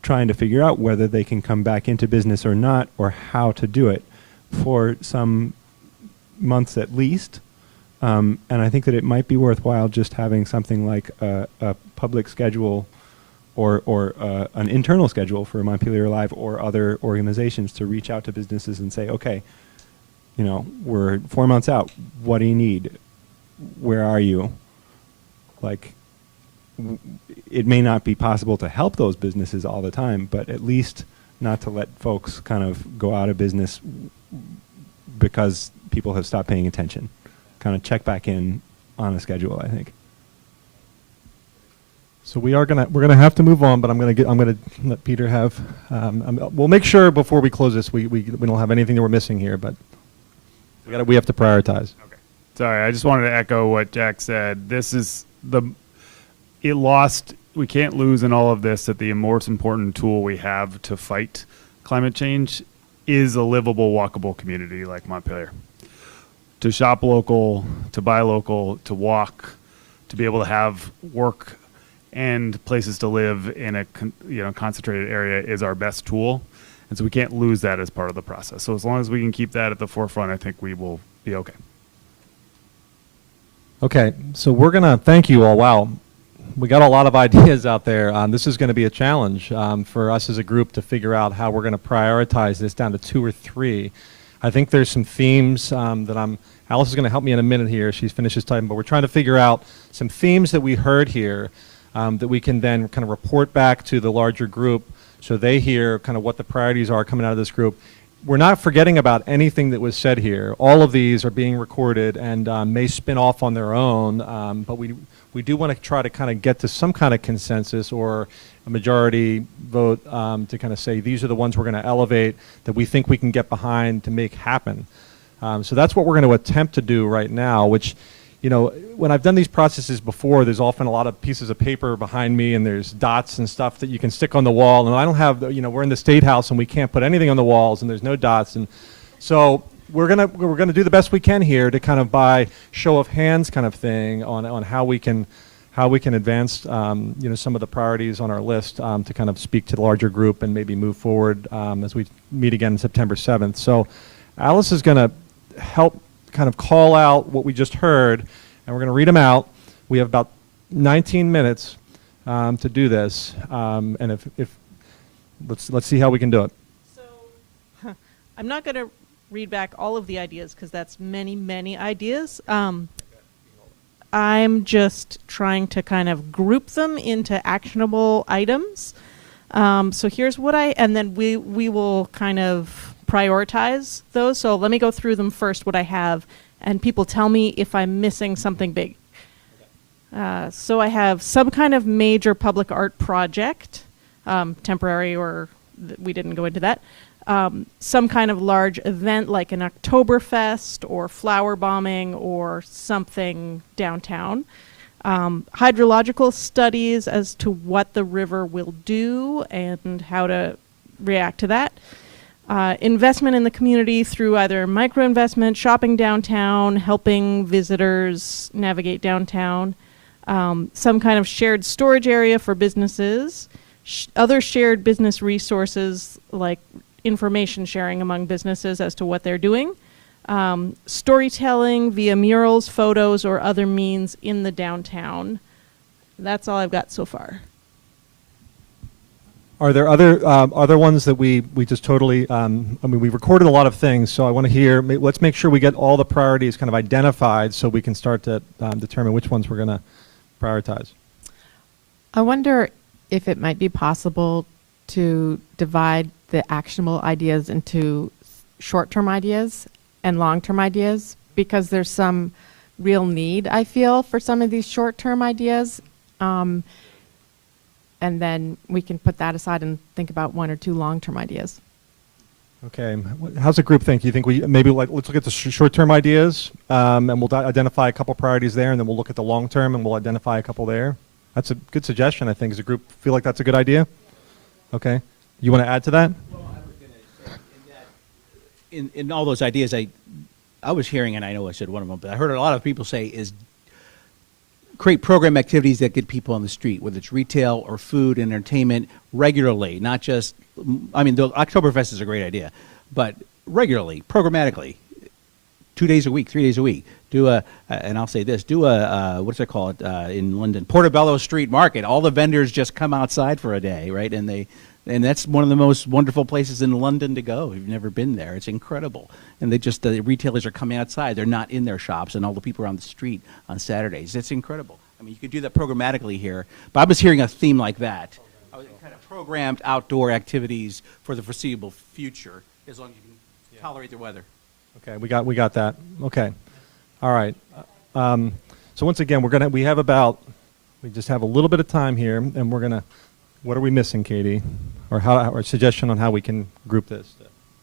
trying to figure out whether they can come back into business or not, or how to do it for some months at least. And I think that it might be worthwhile just having something like a public schedule or an internal schedule for Montpelier Live or other organizations to reach out to businesses and say, okay, you know, we're 4 months out. What do you need? Where are you? Like, it may not be possible to help those businesses all the time, but at least not to let folks kind of go out of business because people have stopped paying attention. Kind of check back in on a schedule, I think. So we're gonna have to move on, but I'm gonna let Peter have. We'll make sure before we close this we don't have anything that we're missing here, but we have to prioritize. Okay. Sorry, I just wanted to echo what Jack said. This is we can't lose in all of this that the most important tool we have to fight climate change is a livable, walkable community like Montpelier. To shop local, to buy local, to walk, to be able to have work and places to live in a concentrated area is our best tool. And so we can't lose that as part of the process. So as long as we can keep that at the forefront, I think we will be okay. Okay, so we're going to thank you all. Wow, we got a lot of ideas out there. This is going to be a challenge for us as a group to figure out how we're going to prioritize this down to 2 or 3. I think there's some themes that Alice is going to help me in a minute here. She's finishes typing, but we're trying to figure out some themes that we heard here that we can then kind of report back to the larger group so they hear kind of what the priorities are coming out of this group. We're not forgetting about anything that was said here. All of these are being recorded and may spin off on their own, but we do want to try to kind of get to some kind of consensus or a majority vote to kind of say these are the ones we're going to elevate that we think we can get behind to make happen. So that's what we're going to attempt to do right now, which, you know, when I've done these processes before, there's often a lot of pieces of paper behind me and there's dots and stuff that you can stick on the wall. And I don't have, you know, we're in the State House and we can't put anything on the walls and there's no dots. And so we're gonna do the best we can here to kind of by show of hands kind of thing on how we can advance you know, some of the priorities on our list to kind of speak to the larger group and maybe move forward as we meet again September 7th. So Alice is going to help kind of call out what we just heard, and we're going to read them out. We have about 19 minutes to do this, and if let's see how we can do it. So I'm not going to read back all of the ideas because that's many ideas. I'm just trying to kind of group them into actionable items. So here's what and then we will kind of prioritize those. So let me go through them first, what I have, and people tell me if I'm missing something big. So I have some kind of major public art project, temporary or we didn't go into that. Some kind of large event like an Oktoberfest or flower bombing or something downtown. Hydrological studies as to what the river will do and how to react to that. Investment in the community through either micro-investment, shopping downtown, helping visitors navigate downtown. Some kind of shared storage area for businesses. Other shared business resources like information sharing among businesses as to what they're doing. Storytelling via murals, photos, or other means in the downtown. That's all I've got so far. Are there other ones that we just totally, I mean, we recorded a lot of things, so I want to hear, let's make sure we get all the priorities kind of identified so we can start to determine which ones we're going to prioritize. I wonder if it might be possible to divide the actionable ideas into short-term ideas and long-term ideas, because there's some real need, I feel, for some of these short-term ideas. And then we can put that aside and think about 1 or 2 long-term ideas. Okay, how's the group think? Do you think we maybe let's look at the short-term ideas and we'll identify a couple priorities there, and then we'll look at the long-term and we'll identify a couple there? That's a good suggestion, I think. Does the group feel like that's a good idea? Okay, you want to add to that? Well, I was going to say in all those ideas, I was hearing, and I know I said one of them, but I heard a lot of people say is create program activities that get people on the street, whether it's retail or food, entertainment, regularly, not just, I mean, the Oktoberfest is a great idea, but regularly, programmatically, 2 days a week, 3 days a week. Do and I'll say this, do what's it called in London, Portobello Street Market. All the vendors just come outside for a day, right? And that's one of the most wonderful places in London to go. If you've never been there, it's incredible. And the retailers are coming outside. They're not in their shops, and all the people are on the street on Saturdays. It's incredible. I mean, you could do that programmatically here. But I was hearing a theme like that. I was kind of programmed outdoor activities for the foreseeable future, as long as you can tolerate the weather. Okay, we got that. Okay, all right. So once again, we just have a little bit of time here, and we're gonna. What are we missing, Katie, or or a suggestion on how we can group this?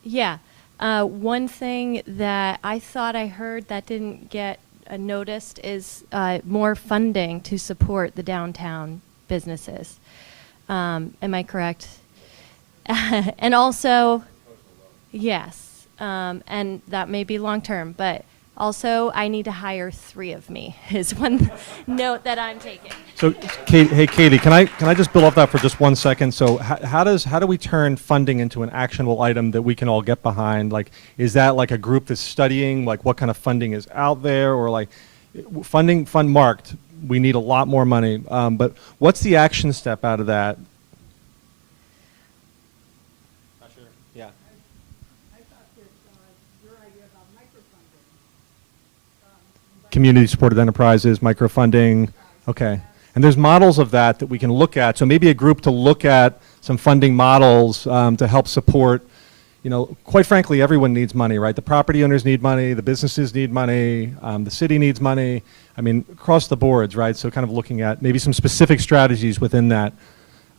Yeah, one thing that I thought I heard that didn't get noticed is more funding to support the downtown businesses. Am I correct? And also, yes, and that may be long term, but also I need to hire 3 of me is one note that I'm taking. So, hey, Katie, can I just build off that for just 1 second? So, how do we turn funding into an actionable item that we can all get behind? Like, is that like a group that's studying like what kind of funding is out there, or like fund marked? We need a lot more money, but what's the action step out of that? Yeah. Community supported enterprises, microfunding. Okay. And there's models of that we can look at. So maybe a group to look at some funding models to help support, quite frankly, everyone needs money, right? The property owners need money, the businesses need money, the city needs money. I mean, across the boards, right? So kind of looking at maybe some specific strategies within that.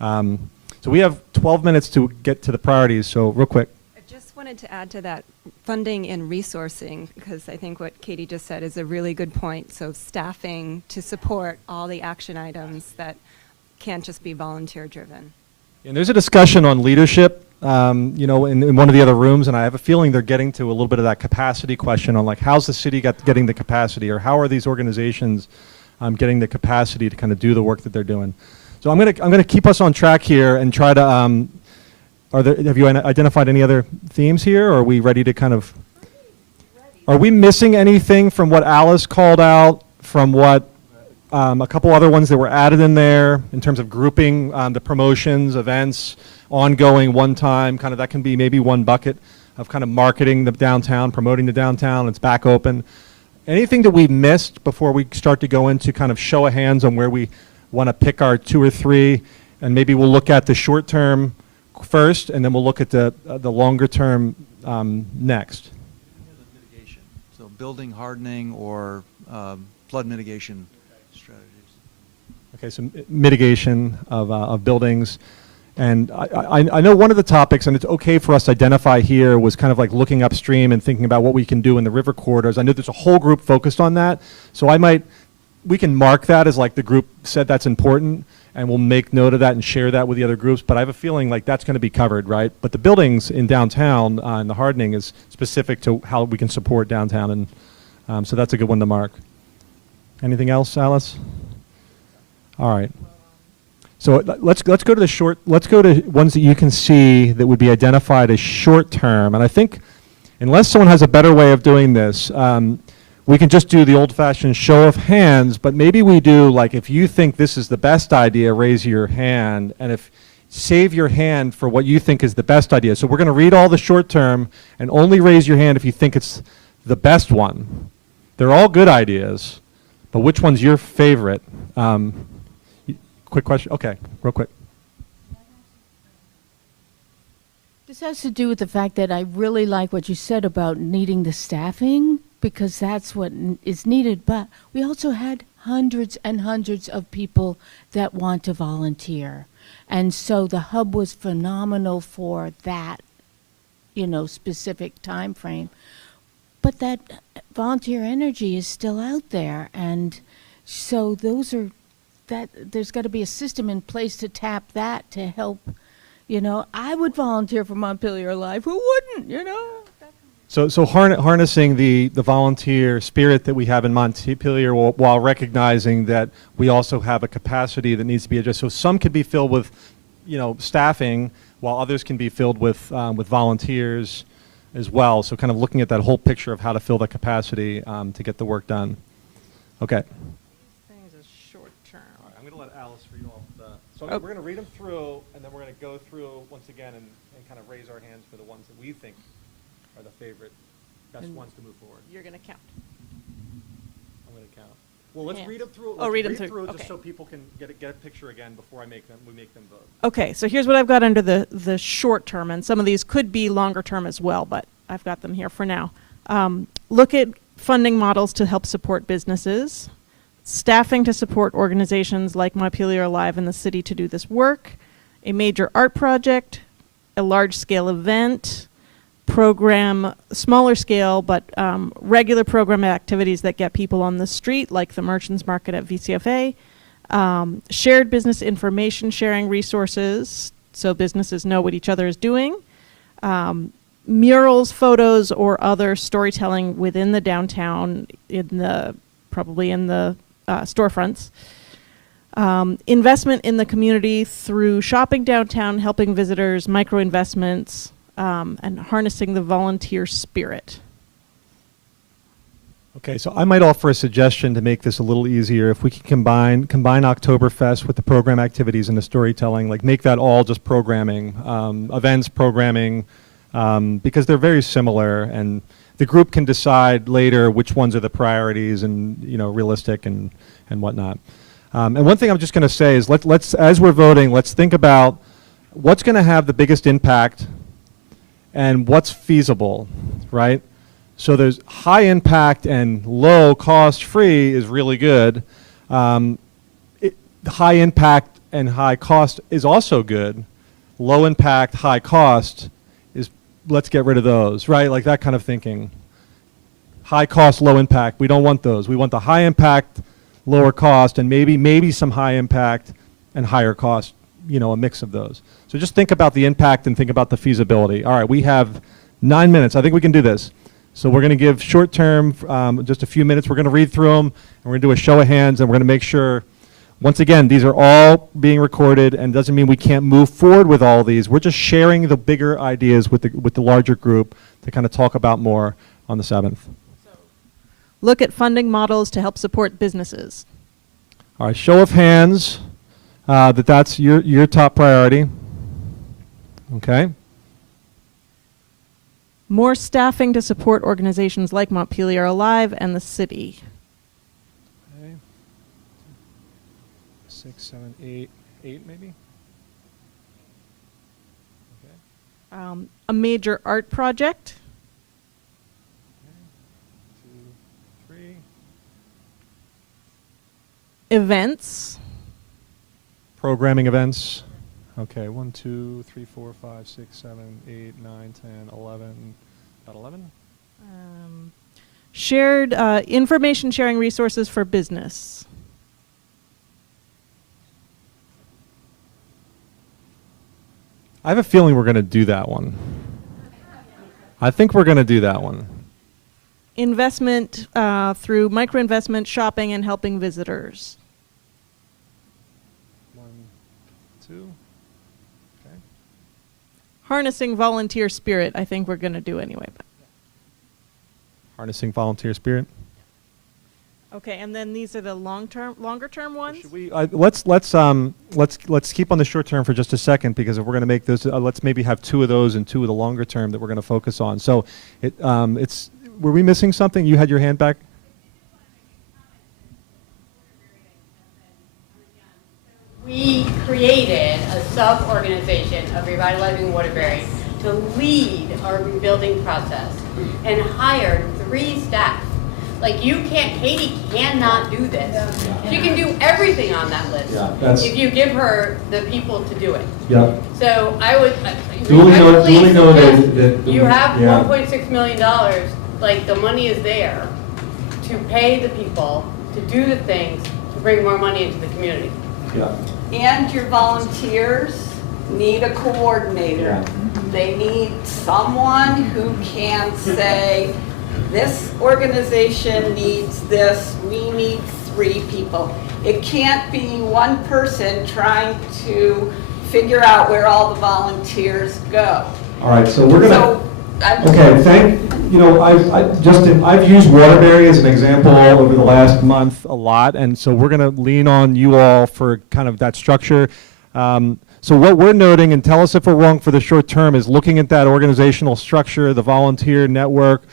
So we have 12 minutes to get to the priorities, so real quick. I just wanted to add to that funding and resourcing, because I think what Katie just said is a really good point. So staffing to support all the action items that can't just be volunteer driven. And there's a discussion on leadership, in one of the other rooms, and I have a feeling they're getting to a little bit of that capacity question on like, how's the city getting the capacity, or how are these organizations getting the capacity to kind of do the work that they're doing. So I'm gonna keep us on track here and try to, have you identified any other themes here, or are we ready to kind of, are we missing anything from what Alice called out, from what a couple other ones that were added in there in terms of grouping the promotions, events, ongoing, one time, kind of that can be maybe one bucket of kind of marketing the downtown, promoting the downtown, it's back open. Anything that we missed before we start to go into kind of show of hands on where we want to pick our 2 or 3, and maybe we'll look at the short term first, and then we'll look at the longer term next. Mitigation, so building hardening or flood mitigation strategies. Okay, so mitigation of buildings. And I know one of the topics, and it's okay for us to identify here, was kind of like looking upstream and thinking about what we can do in the river corridors. I know there's a whole group focused on that, so we can mark that as like the group said that's important, and we'll make note of that and share that with the other groups, but I have a feeling like that's going to be covered, right? But the buildings in downtown and the hardening is specific to how we can support downtown, and so that's a good one to mark. Anything else, Alice? All right. So let's go to let's go to ones that you can see that would be identified as short term, and I think unless someone has a better way of doing this, we can just do the old-fashioned show of hands, but maybe we do, like, if you think this is the best idea, raise your hand, and save your hand for what you think is the best idea. So we're going to read all the short term, and only raise your hand if you think it's the best one. They're all good ideas, but which one's your favorite? Quick question. Okay, real quick. This has to do with the fact that I really like what you said about needing the staffing, because that's what is needed. But we also had hundreds and hundreds of people that want to volunteer. And so the hub was phenomenal for that, specific time frame. But that volunteer energy is still out there. And so there's got to be a system in place to tap that to help. I would volunteer for Montpelier Alive. Who wouldn't, So harnessing the volunteer spirit that we have in Montpelier while recognizing that we also have a capacity that needs to be adjusted. So some could be filled with, staffing, while others can be filled with volunteers as well. So kind of looking at that whole picture of how to fill that capacity to get the work done. Okay. Things is short term. All right, I'm going to let Alice read off so we're going to read them through, and then we're going to go through once again and kind of raise our hands for the ones that we think are the favorite, best ones to move forward. You're going to count. I'm going to count. Well, let's read them through. Oh, read them through. Just okay. so people can get a picture again before we make them vote. Okay, so here's what I've got under the short term, and some of these could be longer term as well, but I've got them here for now. Look at funding models to help support businesses, staffing to support organizations like Montpelier Alive in the city to do this work, a major art project, a large-scale event, program smaller scale but regular program activities that get people on the street, like the Merchants Market at VCFA, shared business information sharing resources so businesses know what each other is doing, murals, photos, or other storytelling within the downtown, probably in the storefronts. Investment in the community through shopping downtown, helping visitors, micro investments, and harnessing the volunteer spirit. Okay, so I might offer a suggestion to make this a little easier. If we can combine Oktoberfest with the program activities and the storytelling, like make that all just programming, events programming, because they're very similar, and the group can decide later which ones are the priorities and realistic and whatnot. And one thing I'm just going to say is let's as we're voting, let's think about what's going to have the biggest impact and what's feasible, right? So there's high impact and low cost free is really good. High impact and high cost is also good. Low impact, high cost is, let's get rid of those, right? Like that kind of thinking. High cost, low impact, we don't want those. We want the high impact, lower cost, and maybe some high impact and higher cost, a mix of those. So just think about the impact and think about the feasibility. All right, we have 9 minutes. I think we can do this. So we're going to give short term, just a few minutes. We're going to read through them, and we're going to do a show of hands, and we're going to make sure, once again, these are all being recorded, and doesn't mean we can't move forward with all these. We're just sharing the bigger ideas with the larger group to kind of talk about more on the 7th. Look at funding models to help support businesses. All right, show of hands that's your top priority. Okay. More staffing to support organizations like Montpelier Alive and the city. Okay. 6, 7, 8 maybe. Okay. A major art project. 2, 3. Events. Programming events. Okay, 1, 2, 3, 4, 5, 6, 7, 8, 9, 10, 11. About 11? Shared information sharing resources for business. I have a feeling we're going to do that one. I think we're going to do that one. Investment through micro-investment, shopping, and helping visitors. 1, 2. Okay. Harnessing volunteer spirit, I think we're going to do anyway. But. Harnessing volunteer spirit. Okay, and then these are the longer term ones. Should we, let's keep on the short term for just a second, because if we're going to make those, let's maybe have 2 of those and 2 of the longer term that we're going to focus on. So were we missing something? You had your hand back. We created a sub-organization of Revitalizing Waterbury to lead our rebuilding process and hired 3 staff. Like Katie cannot do this. She can do everything on that list if you give her the people to do it. Yeah. So I would Duly noted that you have $1.6 million, like the money is there to pay the people to do the things to bring more money into the community. Yeah. And your volunteers need a coordinator. Yeah. They need someone who can say, this organization needs this, we need 3 people. It can't be one person trying to figure out where all the volunteers go. All right, so we're going to... Justin, I've used Waterbury as an example over the last month a lot, and so we're going to lean on you all for kind of that structure. So what we're noting, and tell us if we're wrong for the short term, is looking at that organizational structure, the volunteer network,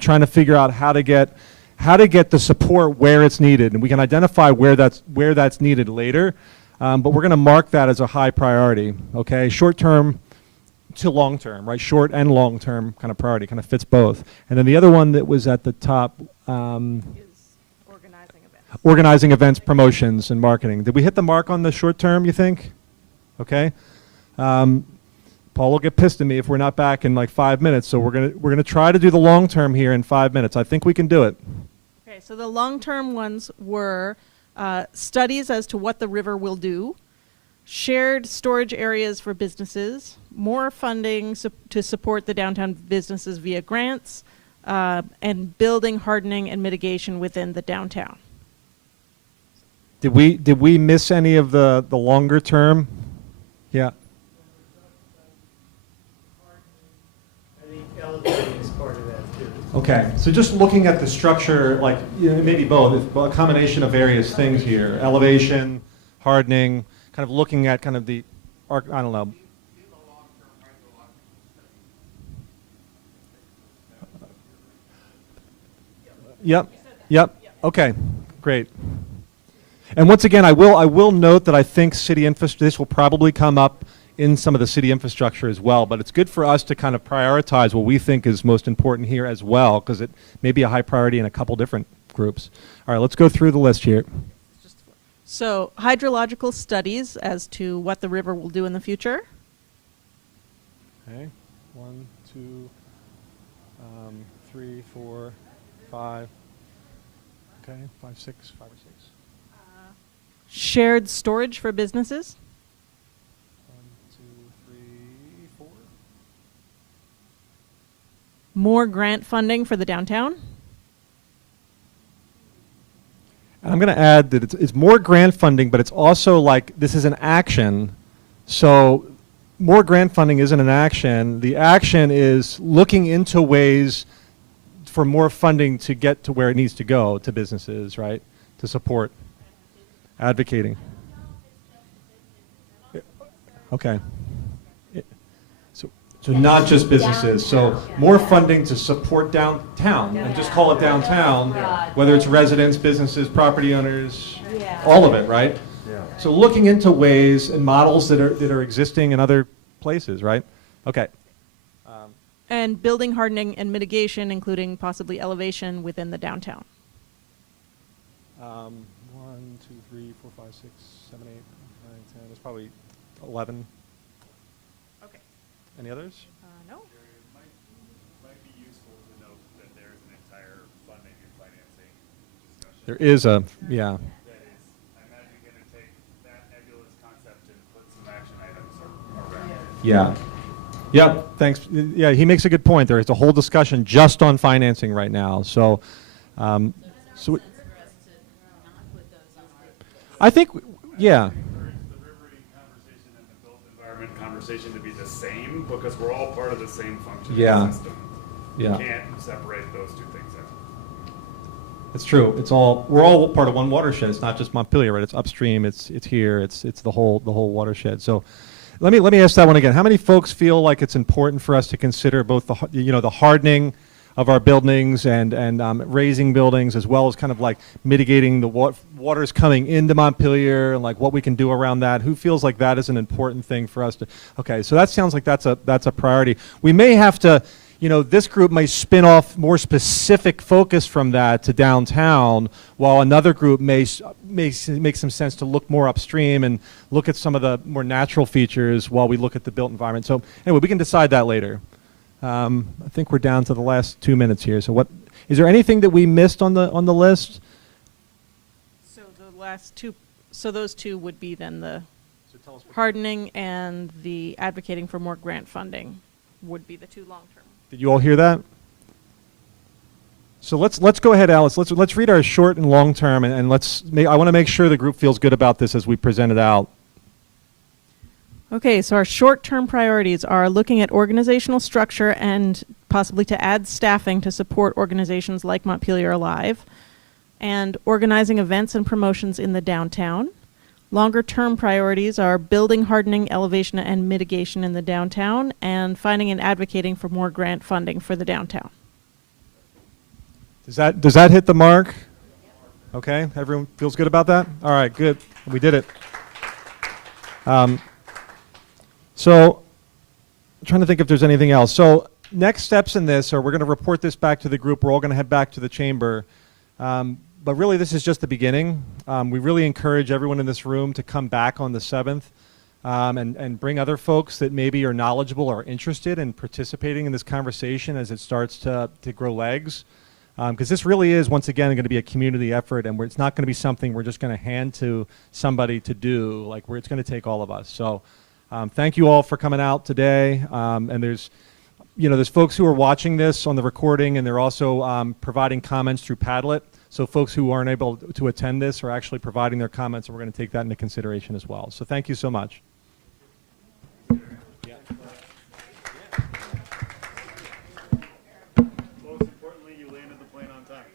trying to figure out how to get the support where it's needed, and we can identify where that's needed later. But we're going to mark that as a high priority. Okay, short term to long term, right? Short and long term kind of priority, kind of fits both. And then the other one that was at the top is organizing events, promotions, and marketing. Did we hit the mark on the short term, you think? Okay. Paul will get pissed at me if we're not back in like 5 minutes. So we're gonna try to do the long term here in 5 minutes. I think we can do it. Okay, so the long-term ones were studies as to what the river will do, shared storage areas for businesses, more funding to support the downtown businesses via grants, and building hardening and mitigation within the downtown. Did we miss any of the longer term? Yeah. I think elevating is part of that too. Okay, so just looking at the structure, like maybe both, it's a combination of various things here: elevation, hardening, kind of looking at kind of the, I don't know. Yep. Okay, great. And once again, I will note that I think city infrastructure, this will probably come up in some of the city infrastructure as well, but it's good for us to kind of prioritize what we think is most important here as well, because it may be a high priority in a couple different groups. All right, let's go through the list here. So hydrological studies as to what the river will do in the future. Okay, 1, 2, 3, 4, 5. Okay, 5 or 6. Shared storage for businesses. 1, 2, 3, 4. More grant funding for the downtown. And I'm going to add that it's more grant funding, but it's also like this is an action. So more grant funding isn't an action. The action is looking into ways for more funding to get to where it needs to go to businesses, right? To support. Advocating. Okay. So not just businesses. So more funding to support downtown, and just call it downtown, whether it's residents, businesses, property owners, all of it, right? So looking into ways and models that are existing in other places, right? Okay. And building hardening and mitigation, including possibly elevation within the downtown. 1, 2, 3, 4, 5, 6, 7, 8, 9, 10. There's probably 11. Okay. Any others? No. It might be useful to note that there is an entire funding and financing discussion. There is a, yeah. That is, I imagine, going to take that nebulous concept and put some action items around it. Yeah. Yep, thanks. Yeah, he makes a good point. There is a whole discussion just on financing right now. So, so I think, yeah. The riverine conversation and the built environment conversation to be the same, because we're all part of the same functioning system. Yeah. You can't separate those two things out. It's true. We're all part of one watershed. It's not just Montpelier, right? It's upstream. It's here. It's the whole watershed. So, let me ask that one again. How many folks feel like it's important for us to consider both the hardening of our buildings and raising buildings, as well as kind of like mitigating the waters coming into Montpelier and like what we can do around that? Who feels like that is an important thing for us to? Okay, so that sounds like that's a priority. We may have to. This group may spin off more specific focus from that to downtown, while another group may make some sense to look more upstream and look at some of the more natural features while we look at the built environment. So anyway, we can decide that later. I think we're down to the last 2 minutes here. So is there anything that we missed on the list? So the last two, so those two would be then the hardening and the advocating for more grant funding would be the two long-term. Did you all hear that? So let's go ahead, Alice. Let's read our short and long term, and I want to make sure the group feels good about this as we present it out. Okay, so our short-term priorities are looking at organizational structure and possibly to add staffing to support organizations like Montpelier Alive, and organizing events and promotions in the downtown. Longer-term priorities are building, hardening, elevation, and mitigation in the downtown, and finding and advocating for more grant funding for the downtown. Does that hit the mark? Okay, everyone feels good about that? All right, good. We did it. So I'm trying to think if there's anything else. So next steps in this are we're going to report this back to the group. We're all going to head back to the chamber. But really, this is just the beginning. We really encourage everyone in this room to come back on the 7th. and bring other folks that maybe are knowledgeable or interested in participating in this conversation as it starts to grow legs. Because this really is, once again, going to be a community effort, and it's not going to be something we're just going to hand to somebody to do. Like, it's going to take all of us. So thank you all for coming out today. And there's folks who are watching this on the recording, and they're also providing comments through Padlet. So folks who aren't able to attend this are actually providing their comments, and we're going to take that into consideration as well. So thank you so much. Most importantly, you landed the plane on time.